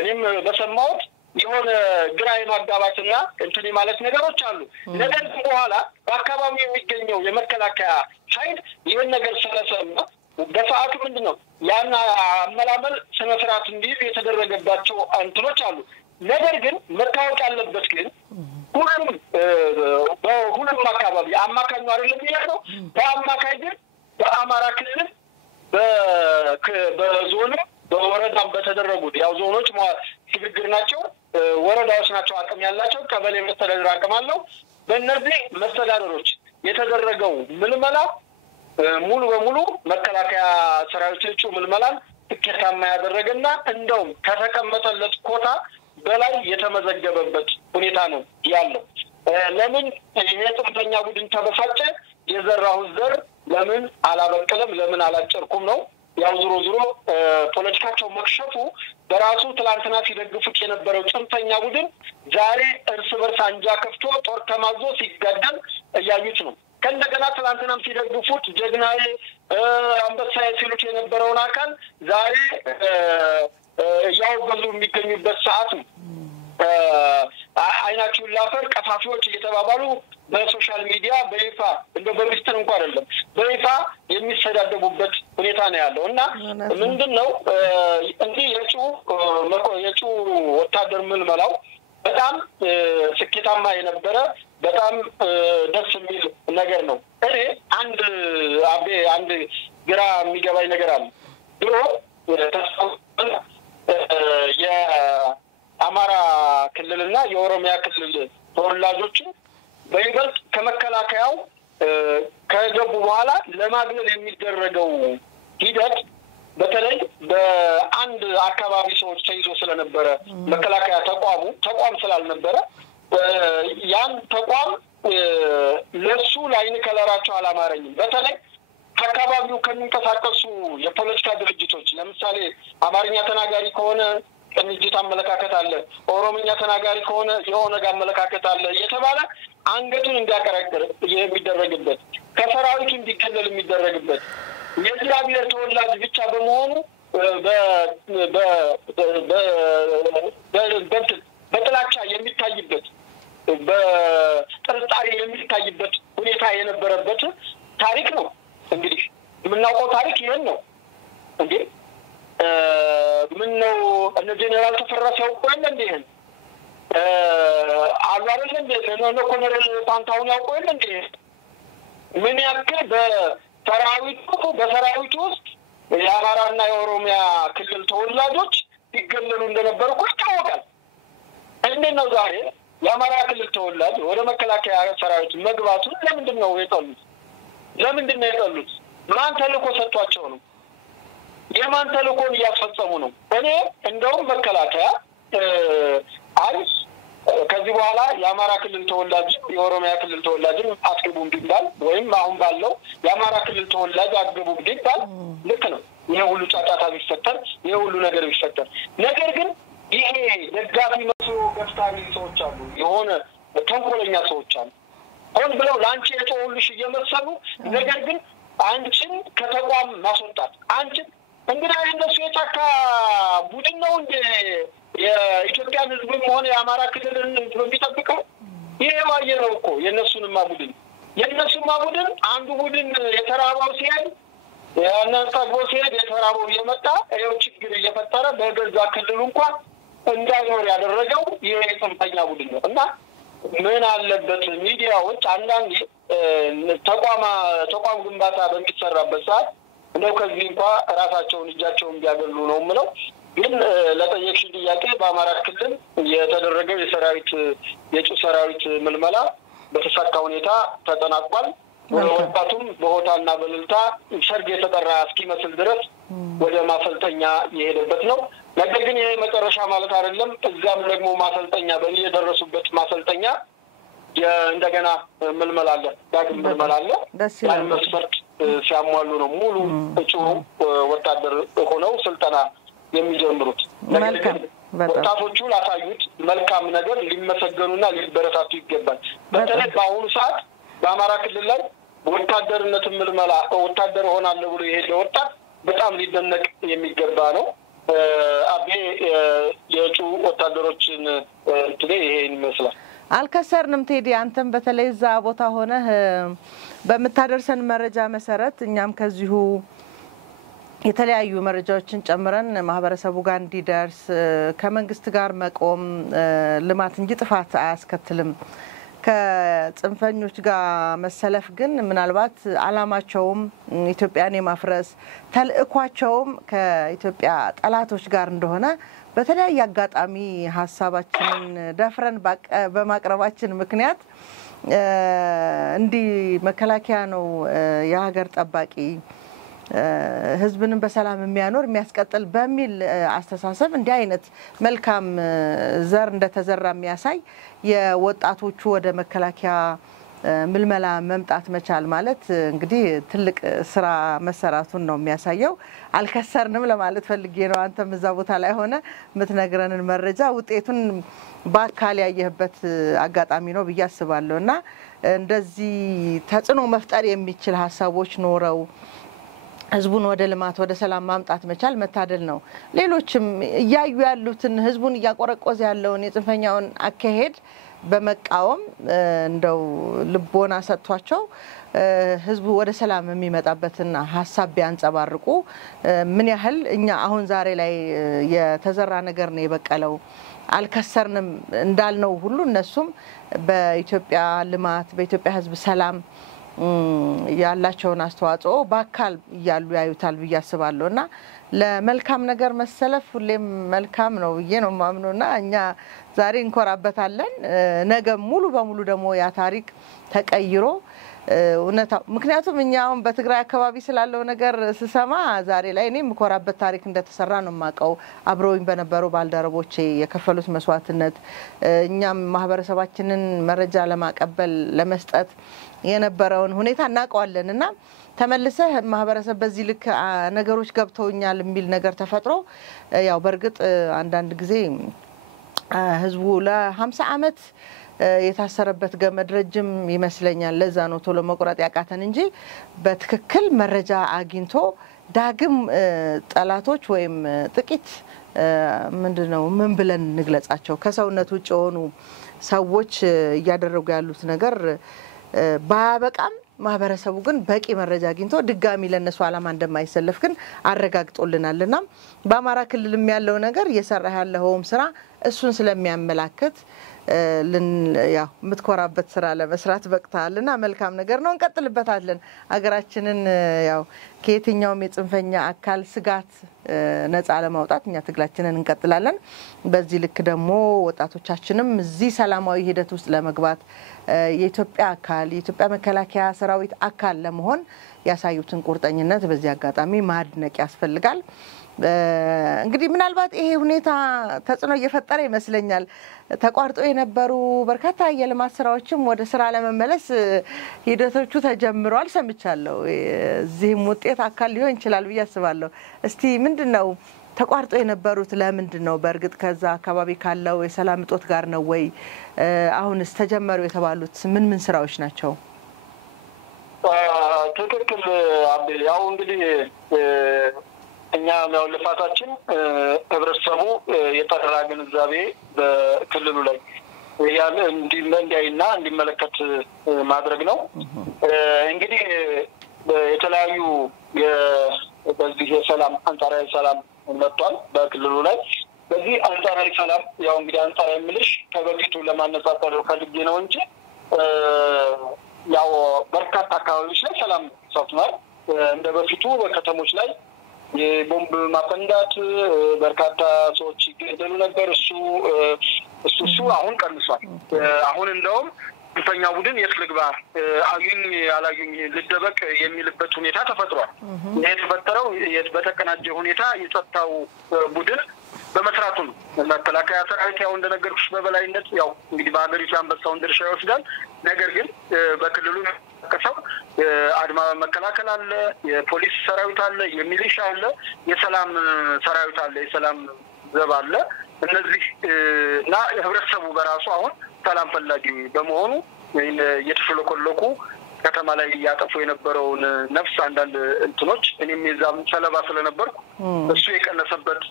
እኔም በሰማሁት የሆነ ግራ የማጋባትና እንትን ማለት ነገሮች አሉ። ነገር ግን በኋላ በአካባቢው የሚገኘው የመከላከያ ኃይል ይህን ነገር ስለሰማ በሰዓቱ ምንድነው ያን አመላመል ስነ ስርዓት እንዲይዝ የተደረገባቸው እንትኖች አሉ። ነገር ግን መታወቅ ያለበት ግን ሁሉም አካባቢ አማካኙ አይደለም ያለው። በአማካይ ግን በአማራ ክልል በዞኑ በወረዳም በተደረጉት ያው ዞኖች ሽግግር ናቸው ወረዳዎች ናቸው አቅም ያላቸው ቀበሌ መስተዳድር አቅም አለው በእነዚህ መስተዳድሮች የተደረገው ምልመላ ሙሉ በሙሉ መከላከያ ሰራዊት እጩ ምልመላን ትከታማ ያደረገና እንደውም ከተቀመጠለት ኮታ በላይ የተመዘገበበት ሁኔታ ነው ያለው ለምን የጥንተኛ ቡድን ተበሳጨ የዘራው ዘር ለምን አላበቀለም ለምን አላጨርኩም ነው ያው ዙሮ ፖለቲካቸው መክሸፉ በራሱ ትላንትና ሲደግፉት የነበረው ጥንተኛ ቡድን ዛሬ እርስ በርስ አንጃ ከፍቶ ጦር ተማዞ ሲጋደል እያዩት ነው ከእንደገና ትላንትናም ሲደግፉት ጀግናዬ አንበሳዬ ሲሉት የነበረውን አካል ዛሬ ያወገዙ የሚገኙበት ሰዓት ነው አይናችሁ ላፈር ቀፋፊዎች እየተባባሉ በሶሻል ሚዲያ በይፋ እንደው በሚስጥር እንኳን አይደለም በይፋ የሚሰዳደቡበት ሁኔታ ነው ያለው እና ምንድነው እንዲህ የጩ ወታደር ምልመላው በጣም ስኬታማ የነበረ በጣም ደስ የሚል ነገር ነው እኔ አንድ ግራ የሚገባኝ ነገር አለ ድሮ የአማራ ክልልና የኦሮሚያ ክልል ተወላጆች በይበልጥ ከመከላከያው ከገቡ በኋላ ለማግለል የሚደረገው ሂደት በተለይ በአንድ አካባቢ ሰዎች ተይዞ ስለነበረ መከላከያ ተቋም ስላልነበረ ያን ተቋም ለሱ ላይን ከለራቸው አላማረኝም በተለይ አካባቢው ከሚንቀሳቀሱ የፖለቲካ ድርጅቶች ለምሳሌ አማርኛ ተናጋሪ ከሆነ ቅንጅት አመለካከት አለ ኦሮምኛ ተናጋሪ ከሆነ የኦነግ አመለካከት አለ የተባለ አንገቱን እንዲያቀረቅር የሚደረግበት ከሰራዊቱ እንዲገለል የሚደረግበት የእግዚአብሔር ተወላጅ ብቻ በመሆኑ በጥላቻ የሚታይበት በጥርጣሬ የሚታይበት ሁኔታ የነበረበት ታሪክ ነው እንግዲህ የምናውቀው ታሪክ ይሄን ነው እንዴ ምን ነው እነ ጄኔራል ተፈራሰው ቆይን እንዴ አላረለ እንዴ ነው ኮሎኔል ፋንታውን ያውቀው እንዴ ምን ያክል በሰራዊቱ ውስጥ የአማራና የኦሮሚያ ክልል ተወላጆች ይገለሉ እንደነበሩ ይታወቃል እንዴት ነው ዛሬ የአማራ ክልል ተወላጅ ወደ መከላከያ ሰራዊት መግባቱ ለምንድን ነው የጠሉት ማን ተልኮ ሰጥቷቸው ነው የማን ተልኮን እያስፈጸሙ ነው እኔ እንደውም መከላከያ ከዚህ በኋላ የአማራ ክልል ተወላጅ የኦሮሚያ ክልል ተወላጅን አስገቡም ቢባል ወይም አሁን ባለው የአማራ ክልል ተወላጅ አስገቡም ቢባል ልክ ነው ይሄ ሁሉ ጫጫታ ቢፈጠር ይሄ ሁሉ ነገር ቢፈጠር ነገር ግን ይሄ ደጋፊ መስሎ ገፍታሪ ሰዎች አሉ የሆነ ተንኮለኛ ሰዎች አሉ አሁን ብለው ላንቺ የጮሁልሽ እየመሰሉ ነገር ግን አንቺን ከተቋም ማስወጣት አንቺን እንግዲህ እነሱ የጫካ ቡድን ነው እንደ የኢትዮጵያ ሕዝብም ሆነ የአማራ ክልልን በሚጠብቀው ይሄ ዋየ ነው እኮ የነሱንማ ቡድን አንዱ ቡድን የተራባው ሲሄድ ያነሳው ሲሄድ የተራባው የመጣ ይሄው ችግር እየፈጠረ በገዛ ክልሉ እንኳን እንዳይኖር ያደረገው ይሄ ጽንፈኛ ቡድን ነው እና ምን አለበት ሚዲያዎች አንዳንዴ ተቋም ግንባታ በሚሰራበት ሰዓት እንደው ከዚህ እንኳን ራሳቸውን እጃቸውን ቢያገሉ ነው ምለው ግን ለጠየቅሽ ጥያቄ በአማራ ክልል የተደረገው የጩ ሰራዊት ምልመላ በተሳካ ሁኔታ ተጠናቋል ወጣቱም በሆታና በልልታ ሰርግ የተጠራ እስኪመስል ድረስ ወደ ማሰልጠኛ የሄደበት ነው ነገር ግን ይሄ መጨረሻ ማለት አይደለም እዛም ደግሞ ማሰልጠኛ በየደረሱበት ማሰልጠኛ እንደገና ምልመላ አለ ዳግም ምልመላ አለ ያን መስፈርት ሲያሟሉ ነው ሙሉ እጩ ወታደር ሆነው ስልጠና የሚጀምሩት ነገር ግን ወጣቶቹ ላሳዩት መልካም ነገር ሊመሰገኑና ሊበረታቱ ይገባል በተለይ በአሁኑ ሰዓት በአማራ ክልል ላይ ወታደርነት ምልመላ ወታደር ሆናለሁ ብሎ ይሄድ ወጣት በጣም ሊደነቅ የሚገባ ነው አቤ የጩ ወታደሮችን ይሄን ይመስላል አልከሰርንም ቴዲ አንተም በተለይ ዛ ቦታ ሆነ በመታደርሰን መረጃ መሰረት እኛም ከዚሁ የተለያዩ መረጃዎችን ጨምረን ማህበረሰቡ ጋር እንዲደርስ ከመንግስት ጋር መቆም ልማት እንጂ ጥፋት አያስከትልም ከጽንፈኞች ጋር መሰለፍ ግን ምናልባት አላማቸውም ኢትዮጵያን የማፍረስ ተልእኳቸውም ከኢትዮጵያ ጠላቶች ጋር እንደሆነ በተለያየ አጋጣሚ ሐሳባችንን ደፍረን በማቅረባችን ምክንያት እንዲህ መከላከያ ነው የሀገር ጠባቂ ህዝብንም በሰላም የሚያኖር የሚያስቀጥል በሚል አስተሳሰብ እንዲህ አይነት መልካም ዘር እንደተዘራ የሚያሳይ የወጣቶቹ ወደ መከላከያ ምልመላ መምጣት መቻል ማለት እንግዲህ ትልቅ ስራ መሰራቱን ነው የሚያሳየው። አልከሰርንም ለማለት ፈልጌ ነው። አንተም እዛ ቦታ ላይ ሆነ የምትነግረንን መረጃ ውጤቱን በአካል ያየህበት አጋጣሚ ነው ብዬ አስባለሁና እንደዚህ ተጽዕኖ መፍጠር የሚችል ሐሳቦች ኖረው ህዝቡን ወደ ልማት ወደ ሰላም ማምጣት መቻል መታደል ነው። ሌሎችም ያዩ ያሉትን ህዝቡን ያቆረቆዘ ያለውን የጽንፈኛውን አካሄድ በመቃወም እንደው ልቦና ሰጥቷቸው ህዝቡ ወደ ሰላም የሚመጣበትን ሐሳብ ቢያንጸባርቁ ምን ያህል እኛ አሁን ዛሬ ላይ የተዘራ ነገር ነው የበቀለው አልከሰርንም እንዳልነው ሁሉ እነሱም በኢትዮጵያ ልማት በኢትዮጵያ ህዝብ ሰላም ያላቸውን አስተዋጽኦ በአካል ያዩታል ብዬ አስባለሁና ለመልካም ነገር መሰለፍ ሁሌም መልካም ነው ብዬ ነው ማምነውና እኛ ዛሬ እንኮራበታለን። ነገ ሙሉ በሙሉ ደግሞ ያ ታሪክ ተቀይሮ ምክንያቱም እኛው በትግራይ አካባቢ ስላለው ነገር ስሰማ ዛሬ ላይ እኔ ምኮራበት ታሪክ እንደተሰራ ነው ማቀው አብረውኝ በነበሩ ባልደረቦቼ የከፈሉት መስዋዕትነት እኛም ማህበረሰባችንን መረጃ ለማቀበል ለመስጠት የነበረውን ሁኔታ እናቀዋለንና ተመልሰህ ማህበረሰብ በዚህ ልክ ነገሮች ገብተውኛል የሚል ነገር ተፈጥሮ ያው በርግጥ አንዳንድ ጊዜ ህዝቡ ለ50 አመት የታሰረበት ገመድ ረጅም ይመስለኛል። ለዛ ነው ቶሎ መቁረጥ ያቃተን እንጂ በትክክል መረጃ አግኝቶ ዳግም ጠላቶች ወይም ጥቂት ምንድነው ምን ብለን ንግለጻቸው ከሰውነት ውጭ ሆኑ ሰዎች ያደረጉ ያሉት ነገር ባያበቃም ማህበረሰቡ ግን በቂ መረጃ አግኝቶ ድጋሚ ለነሱ አላማ እንደማይሰለፍ ግን አረጋግጦልናልና በአማራ ክልልም ያለው ነገር እየሰራ ያለውም ስራ እሱን ስለሚያመላክት ያው ምትኮራበት ስራ ለመስራት በቅታልና መልካም ነገር ነው እንቀጥልበታለን። አገራችንን ያው ከየትኛውም የጽንፈኛ አካል ስጋት ነፃ ለማውጣት እኛ ትግላችንን እንቀጥላለን። በዚህ ልክ ደግሞ ወጣቶቻችንም እዚህ ሰላማዊ ሂደት ውስጥ ለመግባት የኢትዮጵያ አካል የኢትዮጵያ መከላከያ ሰራዊት አካል ለመሆን ያሳዩትን ቁርጠኝነት በዚህ አጋጣሚ ማድነቅ ያስፈልጋል። እንግዲህ ምናልባት ይሄ ሁኔታ ተጽዕኖ እየፈጠረ ይመስለኛል ተቋርጦ የነበሩ በርካታ የልማት ስራዎችም ወደ ስራ ለመመለስ ሂደቶቹ ተጀምረዋል ሰምቻለሁ። እዚህም ውጤት አካል ሊሆን ይችላል ብዬ አስባለሁ። እስቲ ምንድነው ተቋርጦ የነበሩት ለምንድነው በርግጥ ከዛ አካባቢ ካለው የሰላም እጦት ጋር ነው ወይ አሁንስ ተጀመሩ የተባሉት ምን ስራዎች ናቸው? ትክክል አቤ ያው እንግዲህ እኛ ነው ለፋታችን ህብረተሰቡ የጠራ ግንዛቤ በክልሉ ላይ ያለ እንዲመንዳይና እንዲመለከት ማድረግ ነው። እንግዲህ የተለያዩ በዚህ የሰላም አንጻራዊ ሰላም መጥቷል በክልሉ ላይ። በዚህ አንጻራዊ ሰላም ያው እንግዲህ አንጻራዊ ምልሽ ከበፊቱ ለማነጻጸር ፈልጌ ነው እንጂ ያው በርካታ አካባቢዎች ላይ ሰላም ሰፍኗል። እንደ በፊቱ በከተሞች ላይ የቦምብ ማፈንዳት በርካታ ሰዎች ይገደሉ ነበር። እሱ አሁን ቀንሷል። አሁን እንደውም ጽንፈኛ ቡድን የት ልግባ አዩኝ ያላዩኝ ልደበቅ የሚልበት ሁኔታ ተፈጥሯል። ይሄ የተፈጠረው በተቀናጀ ሁኔታ የጸጥታው ቡድን በመስራቱ ነው። መከላከያ ሰራዊት ያው እንደነገርኩሽ በበላይነት ያው እንግዲህ በአገሪቱ አንበሳውን ድርሻ ይወስዳል። ነገር ግን በክልሉ ከሰው አድማ መከላከል አለ፣ የፖሊስ ሰራዊት አለ፣ የሚሊሻ አለ፣ የሰላም ሰራዊት አለ፣ የሰላም ዘብ አለ። እነዚህ እና ህብረተሰቡ በራሱ አሁን ሰላም ፈላጊ በመሆኑ እየተፈለኮለኩ ከተማ ላይ ያጠፉ የነበረውን ነፍስ አንዳንድ እንትኖች እኔም የዛም ሰለባ ስለነበርኩ እሱ የቀነሰበት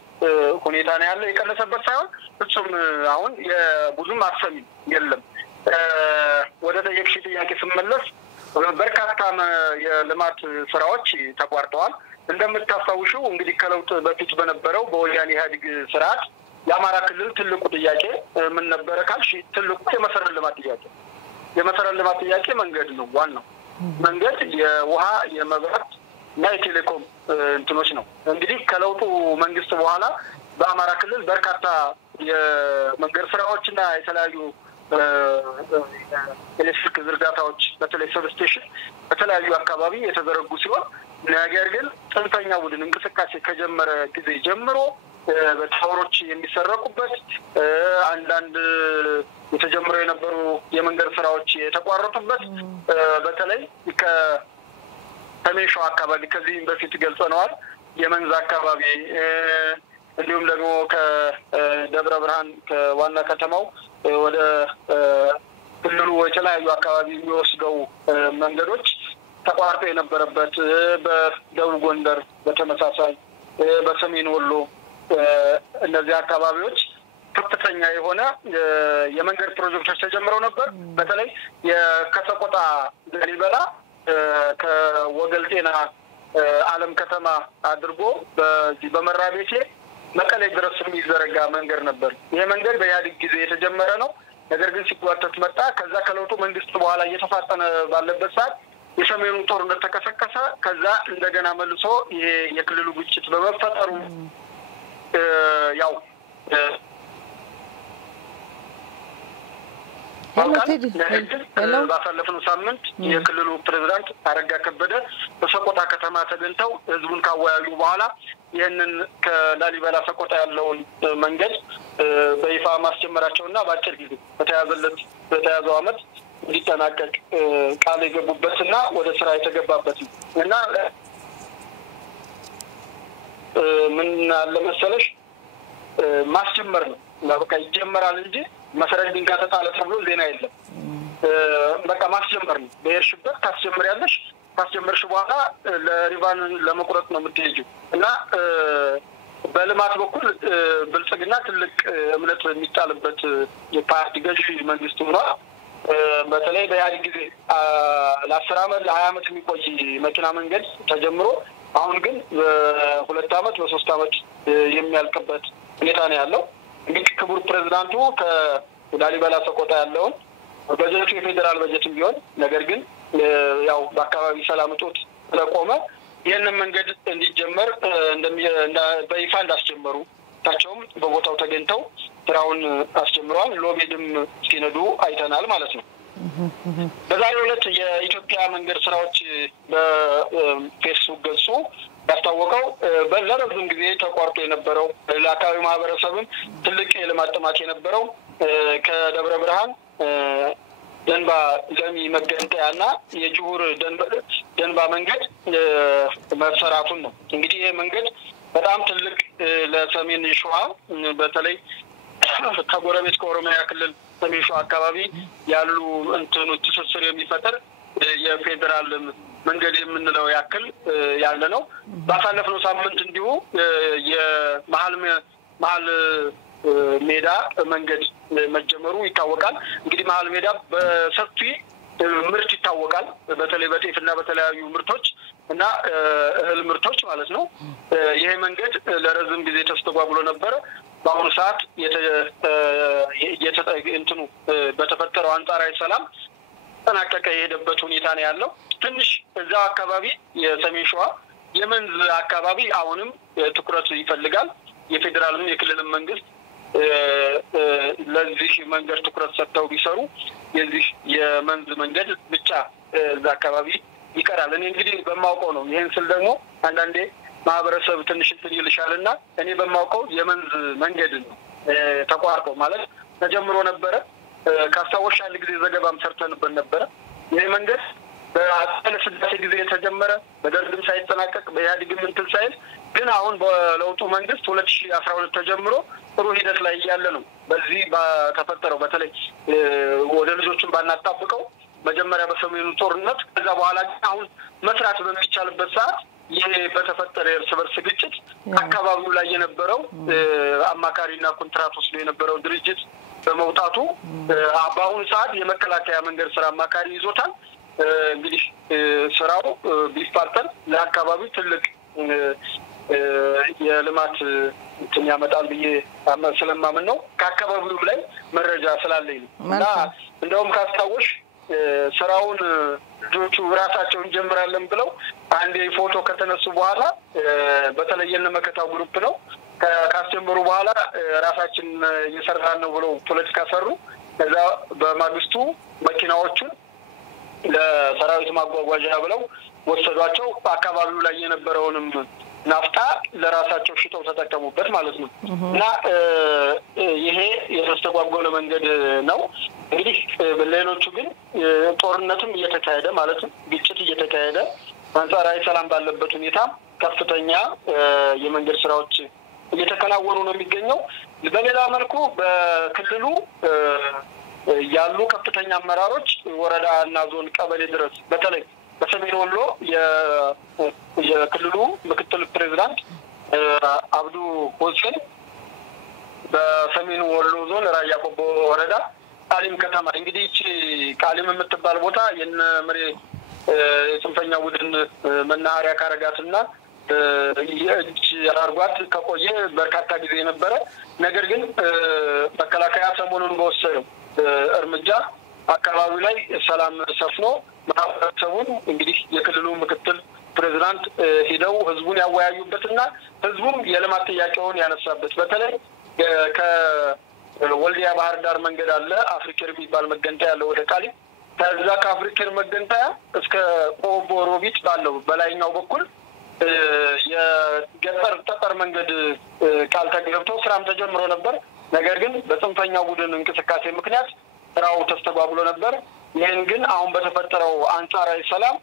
ሁኔታ ነው ያለ። የቀነሰበት ሳይሆን ፍጹም አሁን የብዙም አሰሚ የለም። ወደ ጠየቅሽ ጥያቄ ስመለስ በርካታ የልማት ስራዎች ተቋርጠዋል። እንደምታስታውሽው እንግዲህ ከለውጥ በፊት በነበረው በወያኔ ኢህአዴግ ስርዓት የአማራ ክልል ትልቁ ጥያቄ ምን ነበረ ካልሽ ትልቁ የመሰረተ ልማት ጥያቄ የመሰረተ ልማት ጥያቄ መንገድ ነው ዋናው መንገድ የውሃ የመብራት እና የቴሌኮም እንትኖች ነው እንግዲህ ከለውጡ መንግስት በኋላ በአማራ ክልል በርካታ የመንገድ ስራዎችና የተለያዩ ኤሌክትሪክ ዝርጋታዎች በተለይ ሰብስቴሽን በተለያዩ አካባቢ የተዘረጉ ሲሆን ነገር ግን ጽንፈኛ ቡድን እንቅስቃሴ ከጀመረ ጊዜ ጀምሮ በታወሮች የሚሰረቁበት አንዳንድ የተጀመሩ የነበሩ የመንገድ ስራዎች የተቋረጡበት በተለይ ከሰሜን ሸዋ አካባቢ ከዚህ በፊት ገልጸነዋል የመንዝ አካባቢ እንዲሁም ደግሞ ከደብረ ብርሃን ከዋና ከተማው ወደ ክልሉ የተለያዩ አካባቢ የሚወስደው መንገዶች ተቋርጦ የነበረበት በደቡብ ጎንደር በተመሳሳይ በሰሜን ወሎ እነዚህ አካባቢዎች ከፍተኛ የሆነ የመንገድ ፕሮጀክቶች ተጀምረው ነበር በተለይ የከሰቆጣ ላሊበላ ከወገልጤና ዓለም ከተማ አድርጎ በዚህ በመራቤቴ መቀሌ ድረስ የሚዘረጋ መንገድ ነበር ይሄ መንገድ በኢህአዴግ ጊዜ የተጀመረ ነው ነገር ግን ሲጓተት መጣ ከዛ ከለውጡ መንግስት በኋላ እየተፋጠነ ባለበት ሰዓት የሰሜኑ ጦርነት ተከሰከሰ ከዛ እንደገና መልሶ ይሄ የክልሉ ግጭት በመፈጠሩ ያው ባሳለፍነው ሳምንት የክልሉ ፕሬዝዳንት አረጋ ከበደ በሰቆጣ ከተማ ተገኝተው ህዝቡን ካወያዩ በኋላ ይሄንን ከላሊበላ ሰቆጣ ያለውን መንገድ በይፋ ማስጀመራቸውና በአጭር ጊዜ በተያዘው ዓመት እንዲጠናቀቅ ቃል የገቡበትና ወደ ስራ የተገባበት እና ምን አለ መሰለሽ ማስጀመር ነው በቃ ይጀመራል እንጂ መሰረት ድንጋይ ተጣለ ተብሎ ዜና የለም በቃ ማስጀመር ነው በየርሽበት ታስጀምሪያለሽ ታስጀምርሽ በኋላ ለሪቫን ለመቁረጥ ነው የምትሄጂው እና በልማት በኩል ብልጽግና ትልቅ እምነት የሚጣልበት የፓርቲ ገዢ መንግስት ነው በተለይ በኢህአዴግ ጊዜ ለ10 አመት ለ20 አመት የሚቆይ መኪና መንገድ ተጀምሮ አሁን ግን በ2 አመት በ3 አመት የሚያልቅበት ሁኔታ ነው ያለው እንግዲህ ክቡር ፕሬዝዳንቱ ከላሊበላ ሰቆጣ ያለውን በጀቱ የፌደራል በጀትም ቢሆን ነገር ግን ያው በአካባቢ ሰላም እጦት ስለቆመ ይሄንን መንገድ እንዲጀመር በይፋ እንዳስጀመሩ ታቸውም በቦታው ተገኝተው ስራውን አስጀምረዋል ሎቤድም ሲነዱ አይተናል ማለት ነው በዛሬው ዕለት የኢትዮጵያ መንገድ ስራዎች በፌስቡክ ገጹ ያስታወቀው በዘረዝም ጊዜ ተቋርጦ የነበረው ለአካባቢ ማህበረሰብም ትልቅ የልማት ጥማት የነበረው ከደብረ ብርሃን ደንባ ለሚ መገንጠያና የጅቡር ደንባ መንገድ መሰራቱን ነው እንግዲህ ይሄ መንገድ በጣም ትልቅ ለሰሜን ሸዋ በተለይ ከጎረቤት ከኦሮሚያ ክልል ሰሜን ሸዋ አካባቢ ያሉ እንትኖች ትስስር የሚፈጠር የፌደራል መንገድ የምንለው ያክል ያለ ነው ባሳለፍነው ሳምንት እንዲሁ የመሃል ሜዳ መንገድ መጀመሩ ይታወቃል እንግዲህ መሃል ሜዳ በሰፊ ምርት ይታወቃል በተለይ በጤፍና በተለያዩ ምርቶች እና እህል ምርቶች ማለት ነው ይሄ መንገድ ለረጅም ጊዜ ተስተጓጉሎ ነበር በአሁኑ ሰዓት እንትኑ በተፈጠረው አንጻራዊ ሰላም ተናቀቀ የሄደበት ሁኔታ ነው ያለው ትንሽ እዛ አካባቢ የሰሜን ሸዋ የመንዝ አካባቢ አሁንም ትኩረት ይፈልጋል የፌደራልም የክልልም መንግስት ለዚህ መንገድ ትኩረት ሰጥተው ቢሰሩ የዚህ የመንዝ መንገድ ብቻ እዛ አካባቢ ይቀራል እኔ እንግዲህ በማውቀው ነው ይሄን ስል ደግሞ አንዳንዴ ማህበረሰብ ትንሽ ይልሻልና እኔ በማውቀው የመንዝ መንገድ ነው ተቋርጦ ማለት ተጀምሮ ነበር ካስታወሻ ጊዜ ዘገባም ሰርተንበት ነበር ይሄ መንገድ በአጠቃላይ ስድስት ጊዜ የተጀመረ በደርግም ሳይጠናቀቅ በኢህአዴግም እንትን ሳይል ግን አሁን በለውጡ መንግስት 2012 ተጀምሮ ጥሩ ሂደት ላይ ያለ ነው በዚህ በተፈጠረው በተለይ ወደ ልጆችን ባናጣብቀው መጀመሪያ በሰሜኑ ጦርነት ከዛ በኋላ አሁን መስራት በሚቻልበት ሰዓት ይሄ በተፈጠረ እርስ በርስ ግጭት አካባቢው ላይ የነበረው አማካሪና ኮንትራት ወስዶ የነበረው ድርጅት በመውጣቱ በአሁኑ ሰዓት የመከላከያ መንገድ ስራ አማካሪ ይዞታል እንግዲህ ስራው ቢፋጠን ለአካባቢው ትልቅ የልማት እንትን ያመጣል ብዬ ስለማምን ነው ከአካባቢው ላይ መረጃ ስላለኝ እና እንደውም ካስታወሽ ስራውን ልጆቹ ራሳቸው እንጀምራለን ብለው አንዴ ፎቶ ከተነሱ በኋላ በተለየነ መከታው ግሩፕ ነው ካስተምሩ በኋላ ራሳችን እየሰራን ነው ብለው ፖለቲካ ሰሩ። ከዛ በማግስቱ መኪናዎቹን ለሰራዊት ማጓጓዣ ብለው ወሰዷቸው። አካባቢው ላይ የነበረውንም ናፍጣ ለራሳቸው ሽጠው ተጠቀሙበት ማለት ነው። እና ይሄ የተስተጓጎለ መንገድ ነው። እንግዲህ ሌሎቹ ግን ጦርነትም እየተካሄደ ማለት ነው ግጭት እየተካሄደ አንጻራዊ ሰላም ባለበት ሁኔታ ከፍተኛ የመንገድ ስራዎች እየተከናወኑ ነው የሚገኘው። በሌላ መልኩ በክልሉ ያሉ ከፍተኛ አመራሮች ወረዳ እና ዞን ቀበሌ ድረስ በተለይ በሰሜን ወሎ የክልሉ ምክትል ፕሬዝዳንት አብዱ ሁሴን በሰሜን ወሎ ዞን ራያ ቆቦ ወረዳ ቃሊም ከተማ እንግዲህ ቃሊም የምትባል ቦታ የነ መሬ ጽንፈኛ ቡድን መናኸሪያ ካረጋትና የእጅ አርጓት ከቆየ በርካታ ጊዜ ነበረ። ነገር ግን መከላከያ ሰሞኑን በወሰደው እርምጃ አካባቢው ላይ ሰላም ሰፍኖ ማህበረሰቡን እንግዲህ የክልሉ ምክትል ፕሬዝዳንት ሄደው ህዝቡን ያወያዩበትና ህዝቡም የልማት ጥያቄውን ያነሳበት በተለይ ከወልዲያ ባህር ዳር መንገድ አለ አፍሪካር የሚባል መገንጠያ ያለው ወደ ቃሊም ከዛ ከአፍሪካር መገንጠያ እስከ ቆቦ ሮቢት ባለው በላይኛው በኩል የገጠር ጠጠር መንገድ ቃል ተገብቶ ስራም ተጀምሮ ነበር። ነገር ግን በጽንፈኛው ቡድን እንቅስቃሴ ምክንያት ስራው ተስተጓጉሎ ነበር። ይሄን ግን አሁን በተፈጠረው አንጻራዊ ሰላም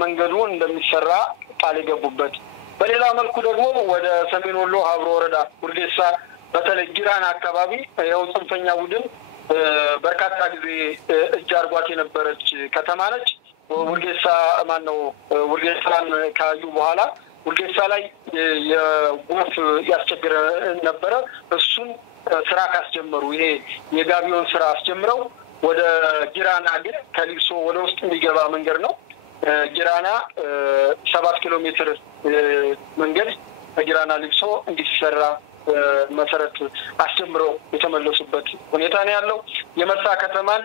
መንገዱ እንደሚሰራ ቃል የገቡበት። በሌላ መልኩ ደግሞ ወደ ሰሜን ወሎ ሀብሮ ወረዳ ውርጌሳ በተለይ ጊራና አካባቢ ያው ጽንፈኛ ቡድን በርካታ ጊዜ እጅ አርጓት የነበረች ከተማ ነች። ውርጌሳ ማነው ውርጌሳን ካዩ በኋላ ውርጌሳ ላይ የጎርፍ ያስቸግረ ነበረ። እሱን ስራ ካስጀመሩ ይሄ የጋቢውን ስራ አስጀምረው ወደ ጊራና ግን ከሊብሶ ወደ ውስጥ የሚገባ መንገድ ነው። ጊራና 7 ኪሎ ሜትር መንገድ ከጊራና ሊብሶ እንዲሰራ መሰረት አስጀምረው የተመለሱበት ሁኔታ ነው ያለው። የመርሳ ከተማን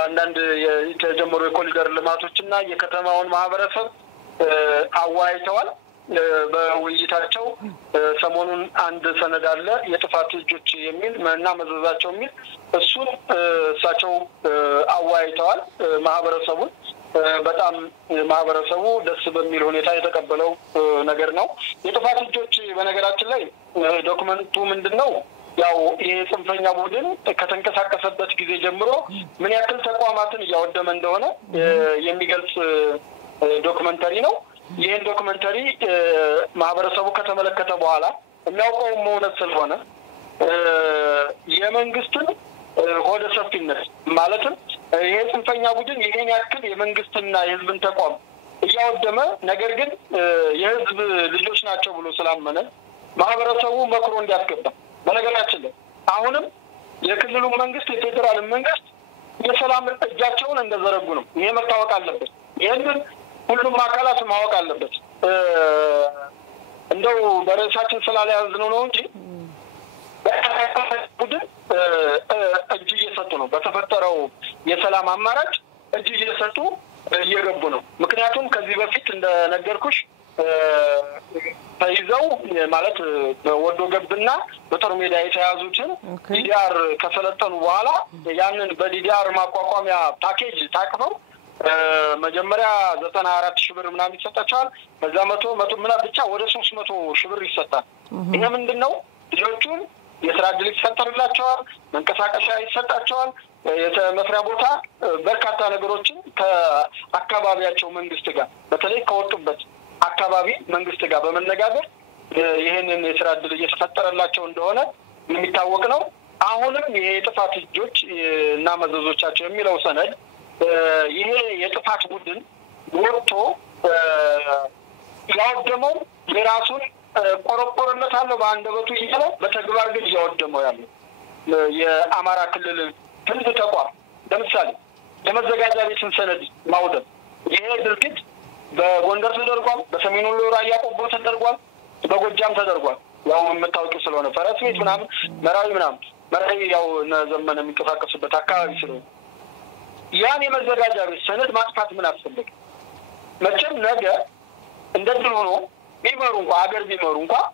አንዳንድ የተጀመሩ የኮሪደር ልማቶችና የከተማውን ማህበረሰብ አዋይተዋል። በውይይታቸው ሰሞኑን አንድ ሰነድ አለ የጥፋት እጆች የሚል እና መዘዛቸው የሚል እሱን እሳቸው አዋይተዋል ማህበረሰቡን። በጣም ማህበረሰቡ ደስ በሚል ሁኔታ የተቀበለው ነገር ነው። የጥፋት እጆች በነገራችን ላይ ዶክመንቱ ምንድነው ያው ይሄ ጽንፈኛ ቡድን ከተንቀሳቀሰበት ጊዜ ጀምሮ ምን ያክል ተቋማትን እያወደመ እንደሆነ የሚገልጽ ዶክመንተሪ ነው። ይሄን ዶክመንተሪ ማህበረሰቡ ከተመለከተ በኋላ የሚያውቀው መውነት ስለሆነ የመንግስትን ሆደ ሰፊነት ማለትም ይሄ ጽንፈኛ ቡድን ይሄን ያክል የመንግስትና የህዝብን ተቋም እያወደመ ነገር ግን የህዝብ ልጆች ናቸው ብሎ ስላመነ ማህበረሰቡ መክሮ እንዲያስገባ በነገራችን ላይ አሁንም የክልሉ መንግስት የፌደራል መንግስት የሰላም እጃቸውን እንደዘረጉ ነው። ይሄ መታወቅ አለበት። ይሄንን ሁሉም አካላት ማወቅ አለበት። እንደው በረሳችን ስላልያዝነው ነው እንጂ ቡድን እጅ እየሰጡ ነው። በተፈጠረው የሰላም አማራጭ እጅ እየሰጡ እየገቡ ነው። ምክንያቱም ከዚህ በፊት እንደነገርኩሽ ተይዘው ማለት ወዶ ገብና በጦር ሜዳ የተያዙትን ዲዲአር ከሰለጠኑ በኋላ ያንን በዲዲአር ማቋቋሚያ ፓኬጅ ታቅፈው መጀመሪያ 94,000 ብር ምናምን ይሰጣቸዋል። በዛ 100 ምናምን ብቻ ወደ 300,000 ብር ይሰጣል። ይሄ ምንድነው? ልጆቹን የስራ ዕድል ይፈጠርላቸዋል፣ መንቀሳቀሻ ይሰጣቸዋል፣ የመስሪያ ቦታ በርካታ ነገሮችን ከአካባቢያቸው መንግስት ጋር በተለይ ከወጡበት አካባቢ መንግስት ጋር በመነጋገር ይሄንን የስራ ዕድል እየተፈጠረላቸው እንደሆነ የሚታወቅ ነው። አሁንም ይሄ የጥፋት እጆች እና መዘዞቻቸው የሚለው ሰነድ ይሄ የጥፋት ቡድን ወጥቶ ያወደመው የራሱን ቆረቆርነት አለው በአንደበቱ እያለ በተግባር ግን እያወደመው ያለው የአማራ ክልል ህዝብ ተቋም ለምሳሌ የመዘጋጃ ቤትን ሰነድ ማውደም ይሄ ድርጊት በጎንደር ተደርጓል፣ በሰሜን ወሎ ራያ ቆቦ ተደርጓል፣ በጎጃም ተደርጓል። ያው የምታውቂው ስለሆነ ፈረስ ቤት ምናምን መራዊ ያው ዘመነ የሚንቀሳቀሱበት አካባቢ ስለሆነ ያን የመዘጋጃ ቤት ሰነድ ማጥፋት ምን አስፈልግ? መቼም ነገ እንደዚህ ሆኖ ቢመሩ እንኳን ሀገር ቢመሩ እንኳን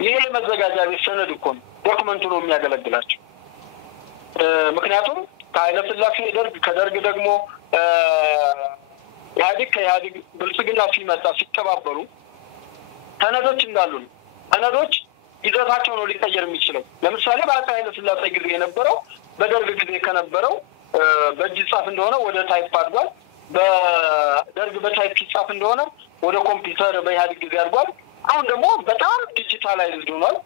ይሄ የመዘጋጃ ቤት ሰነድ እኮ ነው ዶክመንቱ ነው የሚያገለግላቸው። ምክንያቱም ከኃይለ ሥላሴ ደርግ ከደርግ ደግሞ ኢህአዴግ ከኢህአዴግ ብልጽግና ሲመጣ ሲተባበሩ ሰነዶች እንዳሉ ነው። ሰነዶች ይዘታቸው ነው ሊቀየር የሚችለው። ለምሳሌ በአፄ ኃይለ ሥላሴ ጊዜ የነበረው በደርግ ጊዜ ከነበረው በእጅ ጻፍ እንደሆነ ወደ ታይፕ አድጓል። በደርግ በታይፕ ጻፍ እንደሆነ ወደ ኮምፒውተር በኢህአዴግ ጊዜ አድጓል። አሁን ደግሞ በጣም ዲጂታላይዝድ ሆኗል።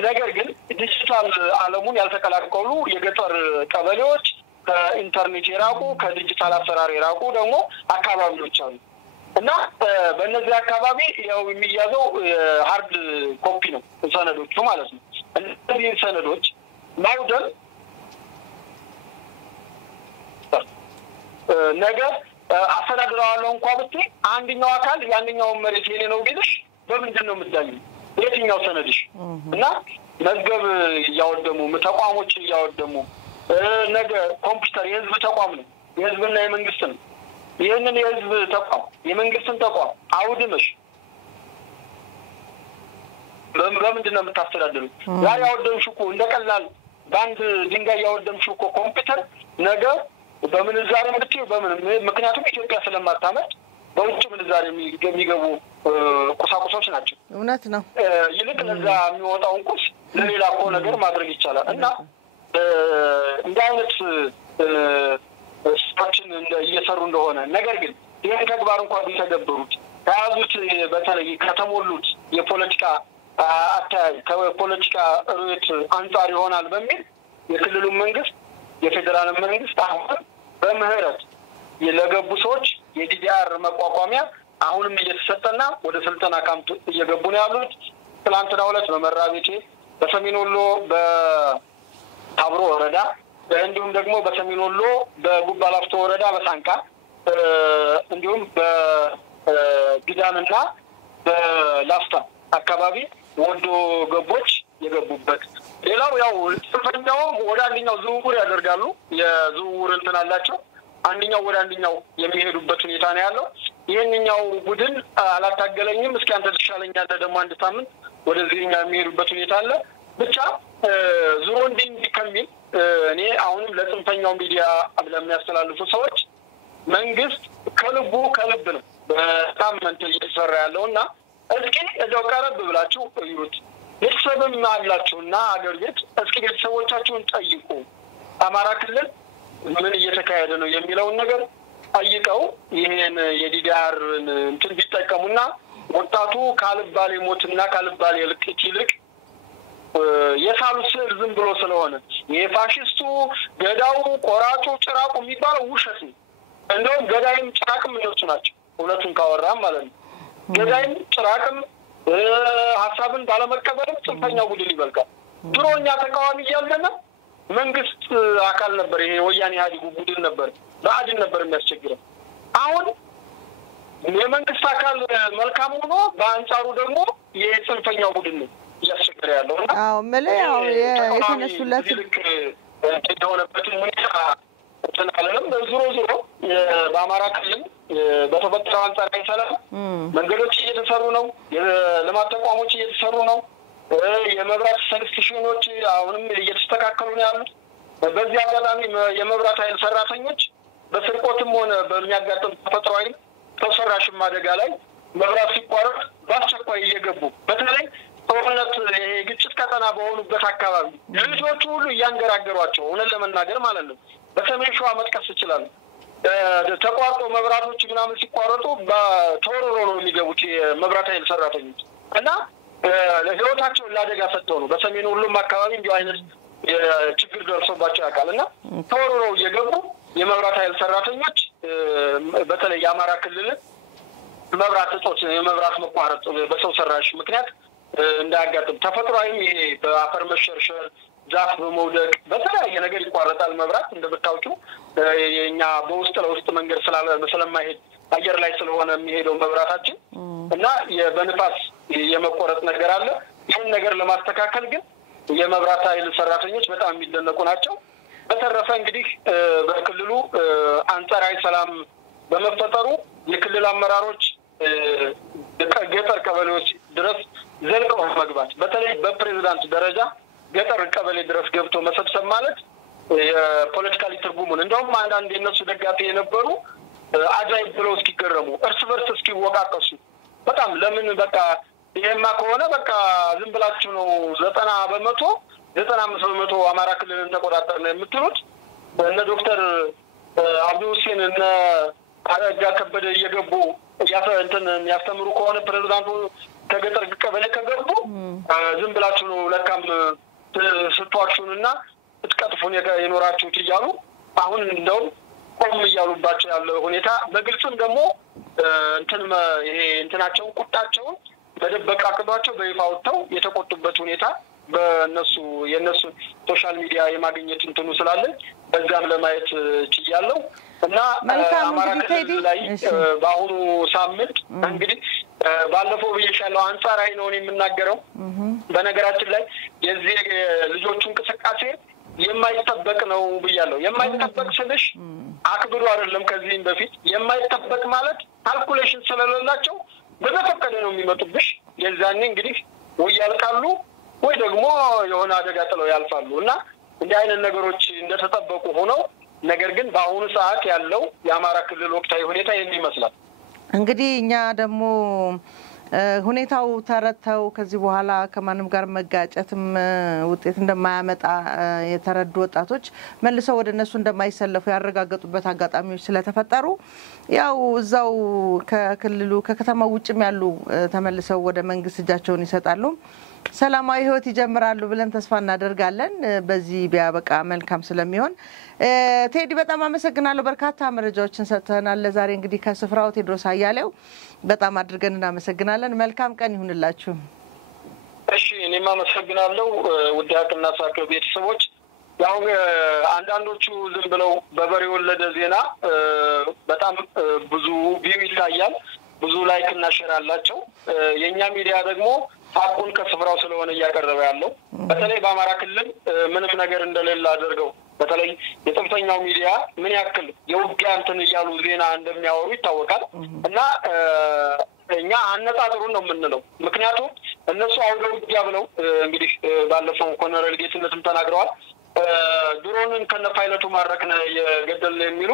ነገር ግን ዲጂታል ዓለሙን ያልተቀላቀሉ የገጠር ቀበሌዎች ከኢንተርኔት የራቁ ከዲጂታል አሰራር የራቁ ደግሞ አካባቢዎች አሉ እና በእነዚህ አካባቢ ያው የሚያዘው ሃርድ ኮፒ ነው ሰነዶቹ ማለት ነው። እነዚህ ሰነዶች ማውደም ነገ አስተዳድረዋለሁ እንኳን ብትይ አንደኛው አካል ያንኛውን መሬት የኔ ነው ቢልሽ በምንድን ነው የምትዳኘው? የትኛው ሰነድሽ? እና መዝገብ እያወደሙ ተቋሞች እያወደሙ ነገ ኮምፒውተር የህዝብ ተቋም ነው የህዝብና የመንግስት ነው። ይህንን የህዝብ ተቋም የመንግስትን ተቋም አውድመሽ በምንድን ነው የምታስተዳድሩት? ያ ያወደምሽው እኮ እንደቀላል በአንድ ድንጋይ ያወደምሽው እኮ ኮምፒውተር ነገ በምንዛሬ ምትይው በምን ምክንያቱም ኢትዮጵያ ስለማታመጥ በውጭ ምንዛሬ የሚገቡ ቁሳቁሶች ናቸው። እውነት ነው። ይልቅ ለዛ የሚወጣውን ቁስ ለሌላ እኮ ነገር ማድረግ ይቻላል እና እንደ አይነት ስራዎችን እየሰሩ እንደሆነ ነገር ግን ይህን ተግባር እንኳን ቢተገብሩት ከያዙት በተለይ ከተሞሉት የፖለቲካ አታይ ከፖለቲካ ርዕዮት አንጻር ይሆናል በሚል የክልሉ መንግስት የፌዴራል መንግስት አሁን በምህረት ለገቡ ሰዎች የዲዲአር መቋቋሚያ አሁንም እየተሰጠና ወደ ስልጠና ካምፕ እየገቡ ነው ያሉት። ትላንትና ዕለት በመራቤቴ በሰሜን ወሎ በታብሮ ወረዳ እንዲሁም ደግሞ በሰሜን ወሎ በጉባ ላፍቶ ወረዳ በሳንቃ እንዲሁም በግዳንና በላፍታ አካባቢ ወዶ ገቦች የገቡበት። ሌላው ያው ጽንፈኛውም ወደ አንደኛው ዝውውር ያደርጋሉ። የዝውውር እንትን አላቸው። አንደኛው ወደ አንደኛው የሚሄዱበት ሁኔታ ነው ያለው። ይሄንኛው ቡድን አላታገለኝም እስኪ አንተ ትሻለኛለህ ደግሞ አንድ ሳምንት ወደዚህኛው የሚሄዱበት ሁኔታ አለ። ብቻ ዙሮ እንዲህ ከሚል እኔ አሁንም ለጽንፈኛው ሚዲያ ለሚያስተላልፉ ሰዎች መንግስት ከልብ ነው በጣም እንትን እየሰራ ያለውና እስኪ እዛው ቀረብ ብላችሁ እዩት። ቤተሰብም አላችሁና ሀገር ቤት እስኪ ቤተሰቦቻችሁን ጠይቁ። አማራ ክልል ምን እየተካሄደ ነው የሚለውን ነገር ጠይቀው ይሄን የዲዲአር እንትን ቢጠቀሙና ወጣቱ ካልባሌ ሞትና ካልባሌ ልቅት ይልቅ የሳሉ ስዕል ዝም ብሎ ስለሆነ የፋሽስቱ ገዳው ቆራጩ ጭራቁ የሚባለው ውሸት ነው። እንደውም ገዳይም ጭራቅም እነሱ ናቸው እውነቱን ካወራም ማለት ነው። ገዳይም ጭራቅም ሀሳብን ባለመቀበልም ጽንፈኛው ቡድን ይበልቃል። ድሮኛ ተቃዋሚ እያለና መንግስት አካል ነበር። ይሄ ወያኔ ኢህአዴግ ቡድን ነበር ባዕድን ነበር የሚያስቸግረው። አሁን የመንግስት አካል መልካም ሆኖ በአንጻሩ ደግሞ የጽንፈኛው ቡድን ነው እያስቸገረ ያለው እና አዎ መለያው የተነሱለት የሆነበትን ሁኔታ ተናለንም ዞሮ በአማራ ክልል በተፈጠረው አንጻራዊ ሰላም መንገዶች እየተሰሩ ነው። የልማት ተቋሞች እየተሰሩ ነው። የመብራት ሰብስቴሽኖች አሁንም እየተስተካከሉ ነው ያሉት። በዚህ አጋጣሚ የመብራት ኃይል ሰራተኞች በስርቆትም ሆነ በሚያጋጥም ተፈጥሯዊ ሰው ሰራሽም አደጋ ላይ መብራት ሲቋረጥ በአስቸኳይ እየገቡ በተለይ ጦርነት የግጭት ቀጠና በሆኑበት አካባቢ ልጆቹ ሁሉ እያንገራገሯቸው እውነት ለመናገር ማለት ነው። በሰሜን ሸዋ መጥቀስ ይችላል። ተቋርጦ መብራቶች ምናምን ሲቋረጡ በተወርሮ ነው የሚገቡት የመብራት ኃይል ሰራተኞች እና ለህይወታቸውን ለአደጋ ሰጥተው ነው። በሰሜን ሁሉም አካባቢ እንዲሁ አይነት ችግር ደርሶባቸው ያውቃል እና ተወርሮ እየገቡ የመብራት ኃይል ሰራተኞች በተለይ የአማራ ክልል መብራት እጦት የመብራት መቋረጥ በሰው ሰራሽ ምክንያት እንዳያጋጥም ተፈጥሯዊም ይሄ በአፈር መሸርሸር ዛፍ በመውደቅ በተለያየ ነገር ይቋረጣል መብራት። እንደምታውቁ የኛ በውስጥ ለውስጥ መንገድ ስለማይሄድ አየር ላይ ስለሆነ የሚሄደው መብራታችን እና በንፋስ የመቆረጥ ነገር አለ። ይህን ነገር ለማስተካከል ግን የመብራት ኃይል ሰራተኞች በጣም የሚደነቁ ናቸው። በተረፈ እንግዲህ በክልሉ አንጻራዊ ሰላም በመፈጠሩ የክልል አመራሮች ገጠር ቀበሌዎች ድረስ ዘልቀው መግባት በተለይ በፕሬዝዳንት ደረጃ ገጠር ቀበሌ ድረስ ገብቶ መሰብሰብ ማለት የፖለቲካሊ ትርጉሙን እንደውም አንዳንድ የነሱ ደጋፊ የነበሩ አጃይብ ብለው እስኪገረሙ እርስ በርስ እስኪወቃቀሱ በጣም ለምን በቃ ይሄማ ከሆነ በቃ ዝም ብላችሁ ነው 95% አማራ ክልልን ተቆጣጠርን የምትሉት እነ ዶክተር አብዱ ሁሴን እነ አረጋ ከበደ እየገቡ ያስተምሩ ከሆነ ፕሬዝዳንቱ ከገጠር ቀበሌ ከገቡ ዝም ብላችሁ ነው ለካም ስትዋሹንና ትቀጥፉን የኖራችሁት እያሉ አሁን እንደው ቆም እያሉባቸው ያለው ሁኔታ በግልጽም ደግሞ ይሄ እንትናቸውን ቁጣቸውን በደበቅ አቅዷቸው በይፋ ወጥተው የተቆጡበት ሁኔታ የነሱ ሶሻል ሚዲያ የማግኘት እንትኑ ስላለ በዛም ለማየት ችያለሁ እና አማራ ክልል ላይ በአሁኑ ሳምንት እንግዲህ ባለፈው ብዬሻለሁ አንጻራዊ ነው የምናገረው በነገራችን ላይ የዚህ ልጆቹ እንቅስቃሴ የማይጠበቅ ነው ብያለሁ የማይጠበቅ ስልሽ አክብሩ አይደለም ከዚህም በፊት የማይጠበቅ ማለት ካልኩሌሽን ስለሌላቸው በተፈቀደ ነው የሚመጡብሽ የዛኔ እንግዲህ ወይ ያልቃሉ ወይ ደግሞ የሆነ አደጋ ጥለው ያልፋሉ እና እንዲህ አይነት ነገሮች እንደተጠበቁ ሆነው ነገር ግን በአሁኑ ሰዓት ያለው የአማራ ክልል ወቅታዊ ሁኔታ ይመስላል እንግዲህ እኛ ደግሞ ሁኔታው ተረተው ከዚህ በኋላ ከማንም ጋር መጋጨትም ውጤት እንደማያመጣ የተረዱ ወጣቶች መልሰው ወደ እነሱ እንደማይሰለፉ ያረጋገጡበት አጋጣሚዎች ስለተፈጠሩ ያው እዛው ከክልሉ ከከተማው ውጭም ያሉ ተመልሰው ወደ መንግስት እጃቸውን ይሰጣሉ ሰላማዊ ህይወት ይጀምራሉ ብለን ተስፋ እናደርጋለን በዚህ ቢያበቃ መልካም ስለሚሆን ቴዲ በጣም አመሰግናለሁ በርካታ መረጃዎችን ሰጥተናል ለዛሬ እንግዲህ ከስፍራው ቴድሮስ አያሌው በጣም አድርገን እናመሰግናለን መልካም ቀን ይሁንላችሁ እሺ እኔም አመሰግናለሁ ውዳቅና ሳከው ቤተሰቦች ያው አንዳንዶቹ ዝም ብለው በበሬ ወለደ ዜና በጣም ብዙ ቪው ይታያል ብዙ ላይክ እና ሼር አላቸው የኛ ሚዲያ ደግሞ ሀቁን ከስፍራው ስለሆነ ያቀርበው ያለው በተለይ በአማራ ክልል ምንም ነገር እንደሌለ አድርገው በተለይ የጥንፈኛው ሚዲያ ምን ያክል የውጊያ እንትን ይያሉ ዜና እንደሚያወሩ ይታወቃል እና እኛ አነጣጥሩን ነው የምንለው ምክንያቱም እነሱ አውደ ውጊያ ብለው እንግዲህ ባለፈው ኮሎኔል ጌትነትም ተናግረዋል ድሮንን ከነፓይለቱ ማረክነ የገደል የሚሉ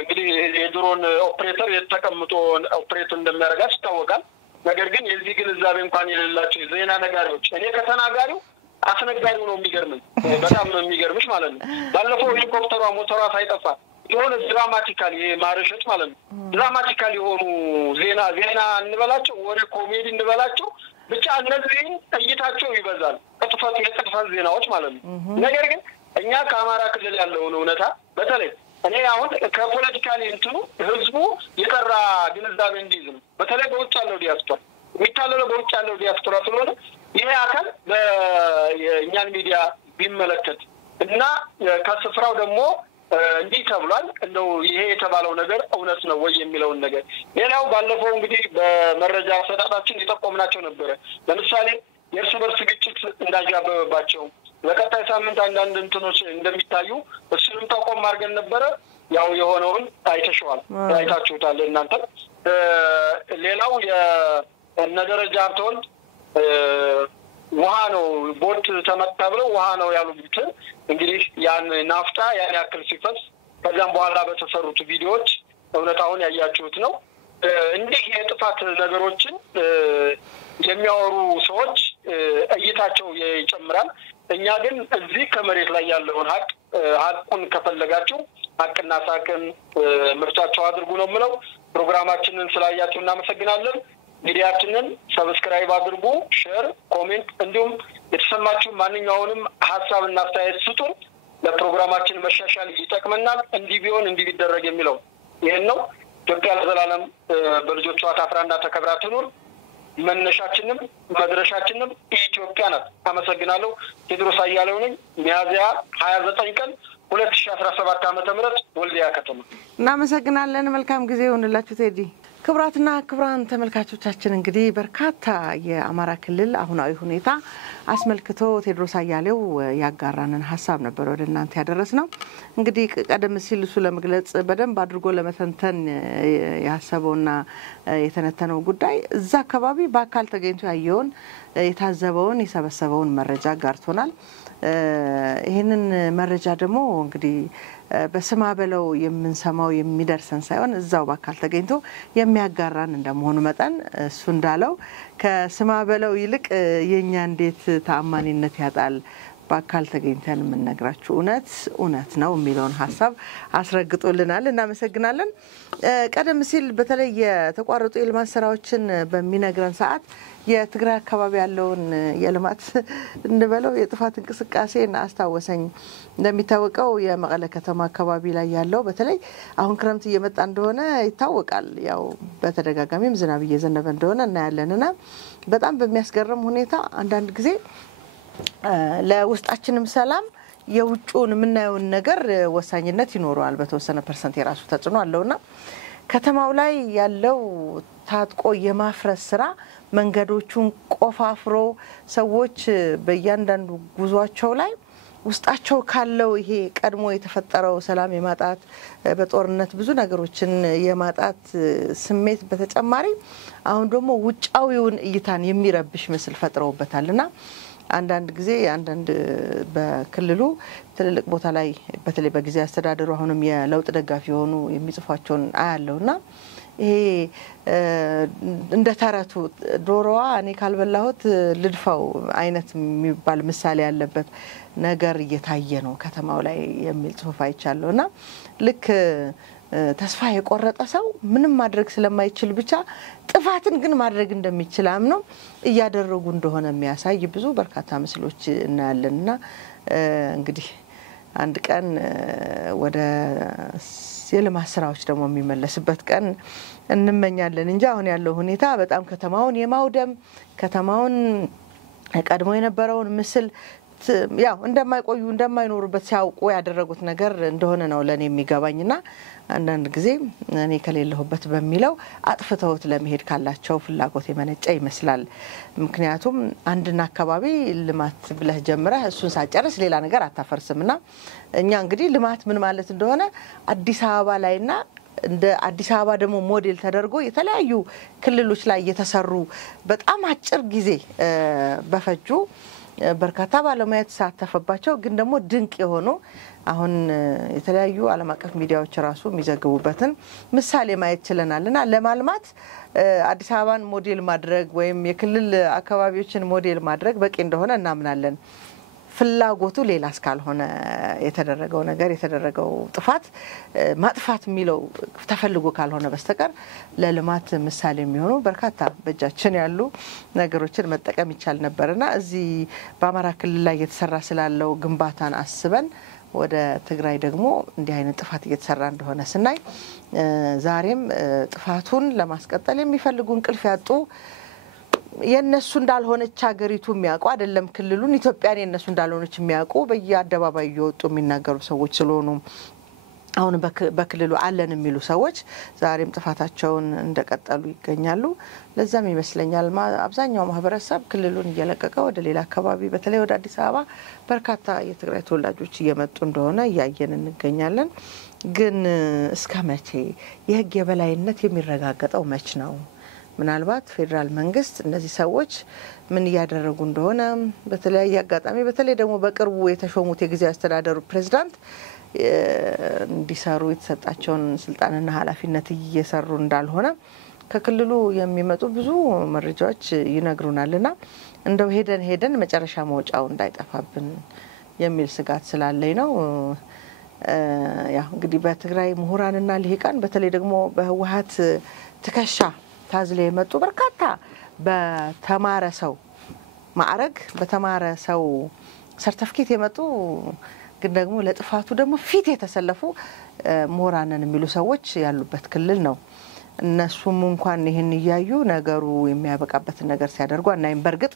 እንግዲህ የድሮን ኦፕሬተር የተቀምጦ ኦፕሬት እንደሚያደርጋት ይታወቃል ነገር ግን የዚህ ግንዛቤ እንኳን የሌላቸው ዜና ነጋሪዎች እኔ ከተናጋሪው አስነጋሪው ነው የሚገርመኝ በጣም ነው የሚገርምሽ ማለት ነው ባለፈው ሄሊኮፕተሯ ሞተሯ ሳይጠፋ የሆነ ድራማቲካሊ ማርሸት ማለት ነው ድራማቲካሊ የሆኑ ዜና እንበላቸው ወሬ ኮሜዲ እንበላቸው ብቻ እነዚህን እይታቸው ይበዛል የጥፋት ዜናዎች ማለት ነው ነገር ግን እኛ ከአማራ ክልል ያለውን እውነታ በተለይ እኔ አሁን ከፖለቲካሊ እንትኑ ህዝቡ የጠራ ግንዛቤ እንዲይዝ ነው በተለይ በውጭ ያለው ዲያስፖራ የሚታለለው በውጭ ያለው ዲያስፖራ ስለሆነ ይሄ አካል በእኛን ሚዲያ ቢመለከት እና ከስፍራው ደግሞ እንዲህ ተብሏል እንደው ይሄ የተባለው ነገር እውነት ነው ወይ የሚለውን ነገር ሌላው ባለፈው እንግዲህ በመረጃ አሰጣጣችን የተቆምናቸው ነበር ለምሳሌ የእርስ በርስ ግጭት እንዳጃበበባቸው በቀጣይ ሳምንት አንዳንድ እንትኖች እንደሚታዩ እሱንም ተቆም አድርገን ነበር ያው የሆነውን አይታችሁታል እናንተ ሌላው የነደረጃ አብቶል ውሃ ነው ቦት ተመታ ብለው ውሃ ነው ያሉት እንግዲህ ያን ናፍጣ ያን ያክል ሲፈስ ከዛም በኋላ በተሰሩት ቪዲዮዎች እውነታውን ያያችሁት ነው እንዲህ የጥፋት ነገሮችን የሚያወሩ ሰዎች እይታቸው ይጨምራል እኛ ግን እዚህ ከመሬት ላይ ያለውን ሀቁን ከፈለጋችሁ ሀቅና ሳቅን ምርጫቸው አድርጉ ነው የምለው ፕሮግራማችንን ስላያችሁ እናመሰግናለን ሚዲያችንን ሰብስክራይብ አድርጉ ሼር ኮሜንት እንዲሁም የተሰማችሁ ማንኛውንም ሐሳብና አስተያየት ስጡን ለፕሮግራማችን መሻሻል ይጠቅመናል እንዲህ ቢሆን እንዲህ ቢደረግ የሚለው ይሄን ነው ኢትዮጵያ ለዘላለም በልጆቿ ታፍራና ተከብራ ትኑር መነሻችንም መድረሻችንም ኢትዮጵያ ናት አመሰግናለሁ ቴድሮስ አያሌው ነኝ ሚያዝያ 29 ቀን 2017 ዓ.ም ወልዲያ ከተማ እናመሰግናለን መልካም ጊዜ ይሁንላችሁ ቴዲ ክብራትና ክብራን ተመልካቾቻችን እንግዲህ በርካታ የአማራ ክልል አሁናዊ ሁኔታ አስመልክቶ ቴድሮስ አያሌው ያጋራንን ሐሳብ ነበር ወደ እናንተ ያደረስነው። እንግዲህ ቀደም ሲል እሱ ለመግለጽ በደንብ አድርጎ ለመተንተን ያሰበውና የተነተነው ጉዳይ እዛ አካባቢ በአካል ተገኝቶ ያየውን የታዘበውን የሰበሰበውን መረጃ ጋርቶናል። ይሄንን መረጃ ደግሞ እንግዲህ በስማ በለው የምንሰማው የሚደርሰን ሳይሆን እዛው በአካል ተገኝቶ የሚያጋራን እንደመሆኑ መጠን እሱ እንዳለው ከስማ በለው ይልቅ የኛ እንዴት ተአማኒነት ያጣል በአካል ተገኝተን የምንነግራችሁ እውነት ነው የሚለውን ሐሳብ አስረግጦልናል። እናመሰግናለን። ቀደም ሲል በተለይ የተቋረጡ የልማት ስራዎችን በሚነግረን ሰዓት የትግራይ አካባቢ ያለውን የልማት እንደበለው የጥፋት እንቅስቃሴን አስታወሰኝ። እንደሚታወቀው የመቀለ ከተማ አካባቢ ላይ ያለው በተለይ አሁን ክረምት እየመጣ እንደሆነ ይታወቃል። ያው በተደጋጋሚም ዝናብ እየዘነበ እንደሆነ እናያለንና በጣም በሚያስገርም ሁኔታ አንዳንድ ጊዜ ለውስጣችንም ሰላም የውጭውን የምናየው ነገር ወሳኝነት ይኖረዋል። በተወሰነ ፐርሰንት የራሱ ተጽዕኖ አለውና ከተማው ላይ ያለው ታጥቆ የማፍረስ ስራ መንገዶቹን ቆፋፍሮ ሰዎች በእያንዳንዱ ጉዟቸው ላይ ውስጣቸው ካለው ይሄ ቀድሞ የተፈጠረው ሰላም የማጣት በጦርነት ብዙ ነገሮችን የማጣት ስሜት በተጨማሪ አሁን ደግሞ ውጫዊውን እይታን የሚረብሽ ምስል ፈጥረውበታልና አንዳንድ ጊዜ አንዳንድ በክልሉ ትልልቅ ቦታ ላይ በተለይ በጊዜ አስተዳደሩ አሁንም የለውጥ ደጋፊ ሆኑ የሚጽፏቸውን አያለውና ይሄ እንደ ተረቱ ዶሮዋ እኔ ካልበላሁት ልድፋው አይነት የሚባል ምሳሌ ያለበት ነገር እየታየ ነው ከተማው ላይ የሚል ጽሁፍ አይቻለውና ልክ ተስፋ የቆረጠ ሰው ምንም ማድረግ ስለማይችል ብቻ ጥፋትን ግን ማድረግ እንደሚችል አምነው እያደረጉ እንደሆነ የሚያሳይ ብዙ በርካታ ምስሎች እናያለንና እንግዲህ አንድ ቀን ወደ የልማት ስራዎች ደግሞ የሚመለስበት ቀን እንመኛለን እንጂ አሁን ያለው ሁኔታ በጣም ከተማውን የማውደም ከተማውን ቀድሞ የነበረውን ምስል ያው እንደማይቆዩ እንደማይኖሩበት ሲያውቁ ያደረጉት ነገር እንደሆነ ነው ለኔ የሚገባኝና አንዳንድ ጊዜ እኔ ከሌለሁበት በሚለው አጥፍተውት ለመሄድ ካላቸው ፍላጎት የመነጨ ይመስላል። ምክንያቱም አንድና አካባቢ ልማት ብለህ ጀምረህ እሱን ሳጨርስ ሌላ ነገር አታፈርስምና እኛ እንግዲህ ልማት ምን ማለት እንደሆነ አዲስ አበባ ላይና እንደ አዲስ አበባ ደግሞ ሞዴል ተደርጎ የተለያዩ ክልሎች ላይ የተሰሩ በጣም አጭር ጊዜ በፈጁ በርካታ ባለሙያ ተሳተፈባቸው ግን ደግሞ ድንቅ የሆኑ አሁን የተለያዩ ዓለም አቀፍ ሚዲያዎች ራሱ የሚዘግቡበትን ምሳሌ ማየት ችለናልና ለማልማት አዲስ አበባን ሞዴል ማድረግ ወይም የክልል አካባቢዎችን ሞዴል ማድረግ በቂ እንደሆነ እናምናለን። ፍላጎቱ ሌላ እስካልሆነ የተደረገው ነገር የተደረገው ጥፋት ማጥፋት የሚለው ተፈልጎ ካልሆነ በስተቀር ለልማት ምሳሌ የሚሆኑ በርካታ በእጃችን ያሉ ነገሮችን መጠቀም ይቻል ነበርና እዚህ በአማራ ክልል ላይ የተሰራ ስላለው ግንባታን አስበን ወደ ትግራይ ደግሞ እንዲህ አይነት ጥፋት እየተሰራ እንደሆነ ስናይ ዛሬም ጥፋቱን ለማስቀጠል የሚፈልጉ እንቅልፍ ያጡ የነሱ እንዳልሆነች ሀገሪቱ የሚያውቁ አይደለም ክልሉን ኢትዮጵያን የነሱ እንዳልሆነች የሚያውቁ በየአደባባዩ ይወጡ የሚናገሩ ሰዎች ስለሆኑ አሁን በክልሉ አለን የሚሉ ሰዎች ዛሬም ጥፋታቸውን እንደቀጠሉ ይገኛሉ። ለዛም ይመስለኛል አብዛኛው ማህበረሰብ ክልሉን እየለቀቀ ወደ ሌላ አካባቢ በተለይ ወደ አዲስ አበባ በርካታ የትግራይ ተወላጆች እየመጡ እንደሆነ ያያየን እንገኛለን። ግን እስከ መቼ የህግ የበላይነት የሚረጋገጠው መች ነው? ምናልባት ፌደራል መንግስት እነዚህ ሰዎች ምን ያደረጉ እንደሆነ በተለያየ አጋጣሚ በተለይ ደግሞ በቅርቡ የተሾሙት የጊዜ አስተዳደሩ ፕሬዝዳንት እንዲሰሩ የተሰጣቸውን ስልጣንና ኃላፊነት እየሰሩ እንዳልሆነ ከክልሉ የሚመጡ ብዙ መረጃዎች ይነግሩናልና እንደው ሄደን መጨረሻ መውጫው እንዳይጠፋብን የሚል ስጋት ስላለኝ ነው። ያው እንግዲህ በትግራይ ምሁራንና ልሂቃን በተለይ ደግሞ በህወሓት ትከሻ ታዝለው የመጡ በርካታ በተማረ ሰው ማዕረግ በተማረ ሰው ሰርቲፊኬት የመጡ ግን ደግሞ ለጥፋቱ ደግሞ ፊት የተሰለፉ ምሁራንን የሚሉ ሰዎች ያሉበት ክልል ነው። እነሱም እንኳን ይሄን ያዩ ነገሩ የሚያበቃበት ነገር ሲያደርጉ እናይም። በርግጥ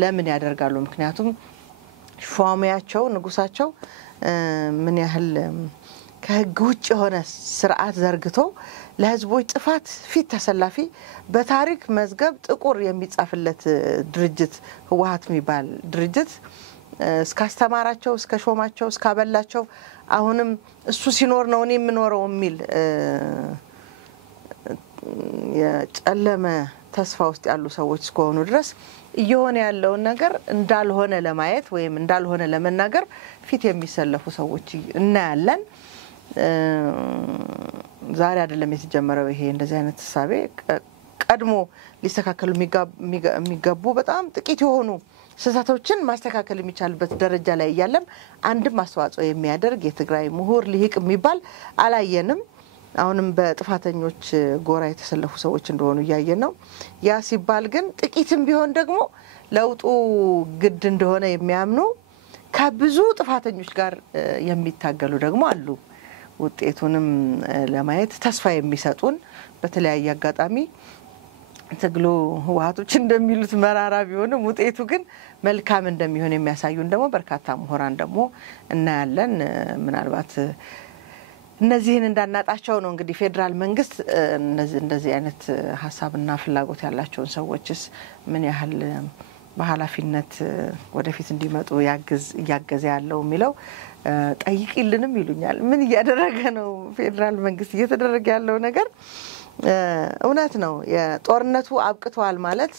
ለምን ያደርጋሉ? ምክንያቱም ሿሚያቸው ንጉሳቸው ምን ያህል ከህግ ውጭ የሆነ ስርዓት ዘርግቶ ለህዝቦች ጥፋት ፊት ተሰላፊ በታሪክ መዝገብ ጥቁር የሚጻፍለት ድርጅት ህወሓት የሚባል ድርጅት እስካስተማራቸው እስከሾማቸው እስካበላቸው አሁንም እሱ ሲኖር ነው እኔ የምኖረው የሚል የጨለመ ተስፋ ውስጥ ያሉ ሰዎች እስከሆኑ ድረስ እየሆነ ያለው ነገር እንዳልሆነ ለማየት ወይም እንዳልሆነ ለመናገር ፊት የሚሰለፉ ሰዎች እናያለን ዛሬ አይደለም የተጀመረው ይሄ እንደዚህ አይነት ተሳቤ ቀድሞ ሊስተካከሉ የሚገቡ በጣም ጥቂት የሆኑ ስህተቶችን ማስተካከል የሚቻልበት ደረጃ ላይ ያለም አንድም አስተዋጽኦ የሚያደርግ የትግራይ ምሁር ሊሂቅ የሚባል አላየንም አሁንም በጥፋተኞች ጎራ የተሰለፉ ሰዎች እንደሆኑ ያየን ነው ያ ሲባል ግን ጥቂትም ቢሆን ደግሞ ለውጡ ግድ እንደሆነ የሚያምኑ ከብዙ ጥፋተኞች ጋር የሚታገሉ ደግሞ አሉ ውጤቱንም ለማየት ተስፋ የሚሰጡን በተለያየ አጋጣሚ ትግሉ ህወሓቶች እንደሚሉት መራራ ቢሆንም ውጤቱ ግን መልካም እንደሚሆን የሚያሳዩን ደግሞ በርካታ ምሁራን ደግሞ እናያለን ምናልባት እነዚህን እንዳናጣቸው ነው እንግዲህ ፌደራል መንግስት እንደዚህ አይነት ሐሳብና ፍላጎት ያላቸውን ሰዎችስ ምን ያህል በኃላፊነት ወደፊት እንዲመጡ ያገዘ ያለው የሚለው ጠይቂልንም ይሉኛል ምን ያደረገ ነው ፌደራል መንግስት እየተደረገ ያለው ነገር እውነት ነው የጦርነቱ አብቅቷል ማለት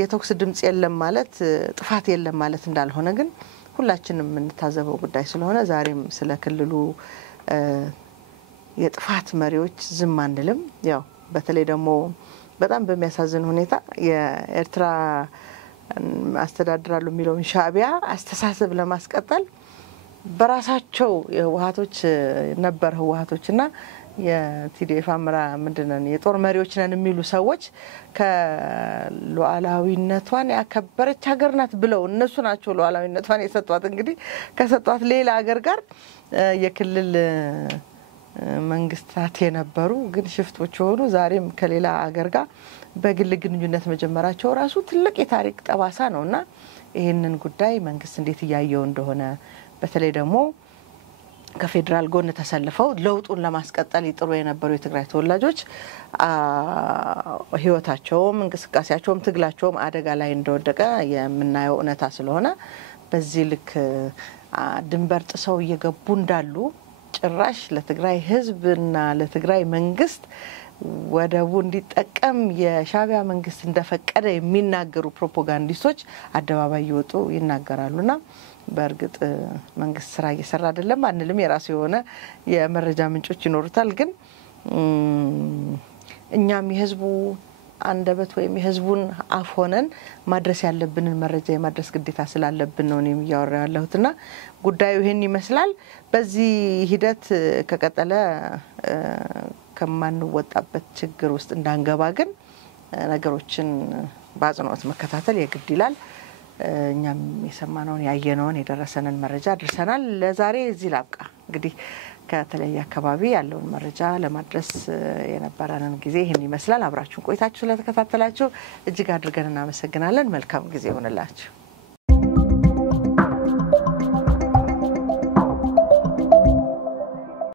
የተኩስ ድምጽ የለም ማለት ጥፋት የለም ማለት እንዳልሆነ ግን ሁላችንም እንታዘበው ጉዳይ ስለሆነ ዛሬም ስለ ክልሉ የጥፋት መሪዎች ዝም አንልም ያው በተለይ ደግሞ በጣም በሚያሳዝን ሁኔታ የኤርትራ አስተዳድራሉ የሚለውን ሻዕቢያ አስተሳሰብ ለማስቀጠል በራሳቸው የህወሓቶች ነበር ህወሓቶችና የቲዲኤፍ አምራ ምንድነው የጦር መሪዎች ነን የሚሉ ሰዎች ከሉዓላዊነቷን ያከበረች ሀገር ናት ብለው እነሱ ናቸው ሉዓላዊነቷን የሰጧት እንግዲህ ከሰጧት ሌላ ሀገር ጋር የክልል መንግስታት የነበሩ ግን ሽፍቶች ሆኑ ዛሬም ከሌላ ሀገር ጋር በግል ግንኙነት መጀመራቸው ራሱ ትልቅ የታሪክ ጠባሳ ነውና ይሄንን ጉዳይ መንግስት እንዴት ያያየው እንደሆነ በተለይ ደግሞ ከፌደራል ጎን ተሰልፈው ለውጡን ለማስቀጠል ይጥሩ የነበሩ የትግራይ ተወላጆች ህይወታቸውም እንቅስቃሴያቸውም ትግላቸውም አደጋ ላይ እንደወደቀ የምናየው እውነታ ስለሆነ በዚህ ልክ ድንበር ጥሰው እየገቡ እንዳሉ ጭራሽ ለትግራይ ህዝብና ለትግራይ መንግስት ወደቡ እንዲጠቀም የሻዕቢያ መንግስት እንደፈቀደ የሚናገሩ ፕሮፓጋንዲስቶች አደባባይ ይወጡ ይናገራሉና በእርግጥ መንግስት ስራ እየሰራ አይደለም አንልም የራሱ የሆነ የመረጃ ምንጮች ይኖሩታል ግን እኛም የህዝቡ አንደበት ወይም የህዝቡን አፍ ሆነን ማድረስ ያለብንን መረጃ የማድረስ ግዴታ ስላለብን ነው እኔም ያወራው ያለሁትና ጉዳዩ ይሄን ይመስላል በዚህ ሂደት ከቀጠለ ከማንወጣበት ችግር ውስጥ እንዳንገባ ግን ነገሮችን ባጽኖት መከታተል የግድ ይላል እኛም የሰማነውን ያየነውን የደረሰንን መረጃ አድርሰናል ለዛሬ እዚህ ላብቃ እንግዲህ ከተለየ አካባቢ ያለውን መረጃ ለማድረስ የነበረንን ጊዜ ይሄን ይመስላል አብራችሁን ቆይታችሁ ስለተከታተላችሁ እጅግ አድርገን እናመሰግናለን መልካም ጊዜ ይሁንላችሁ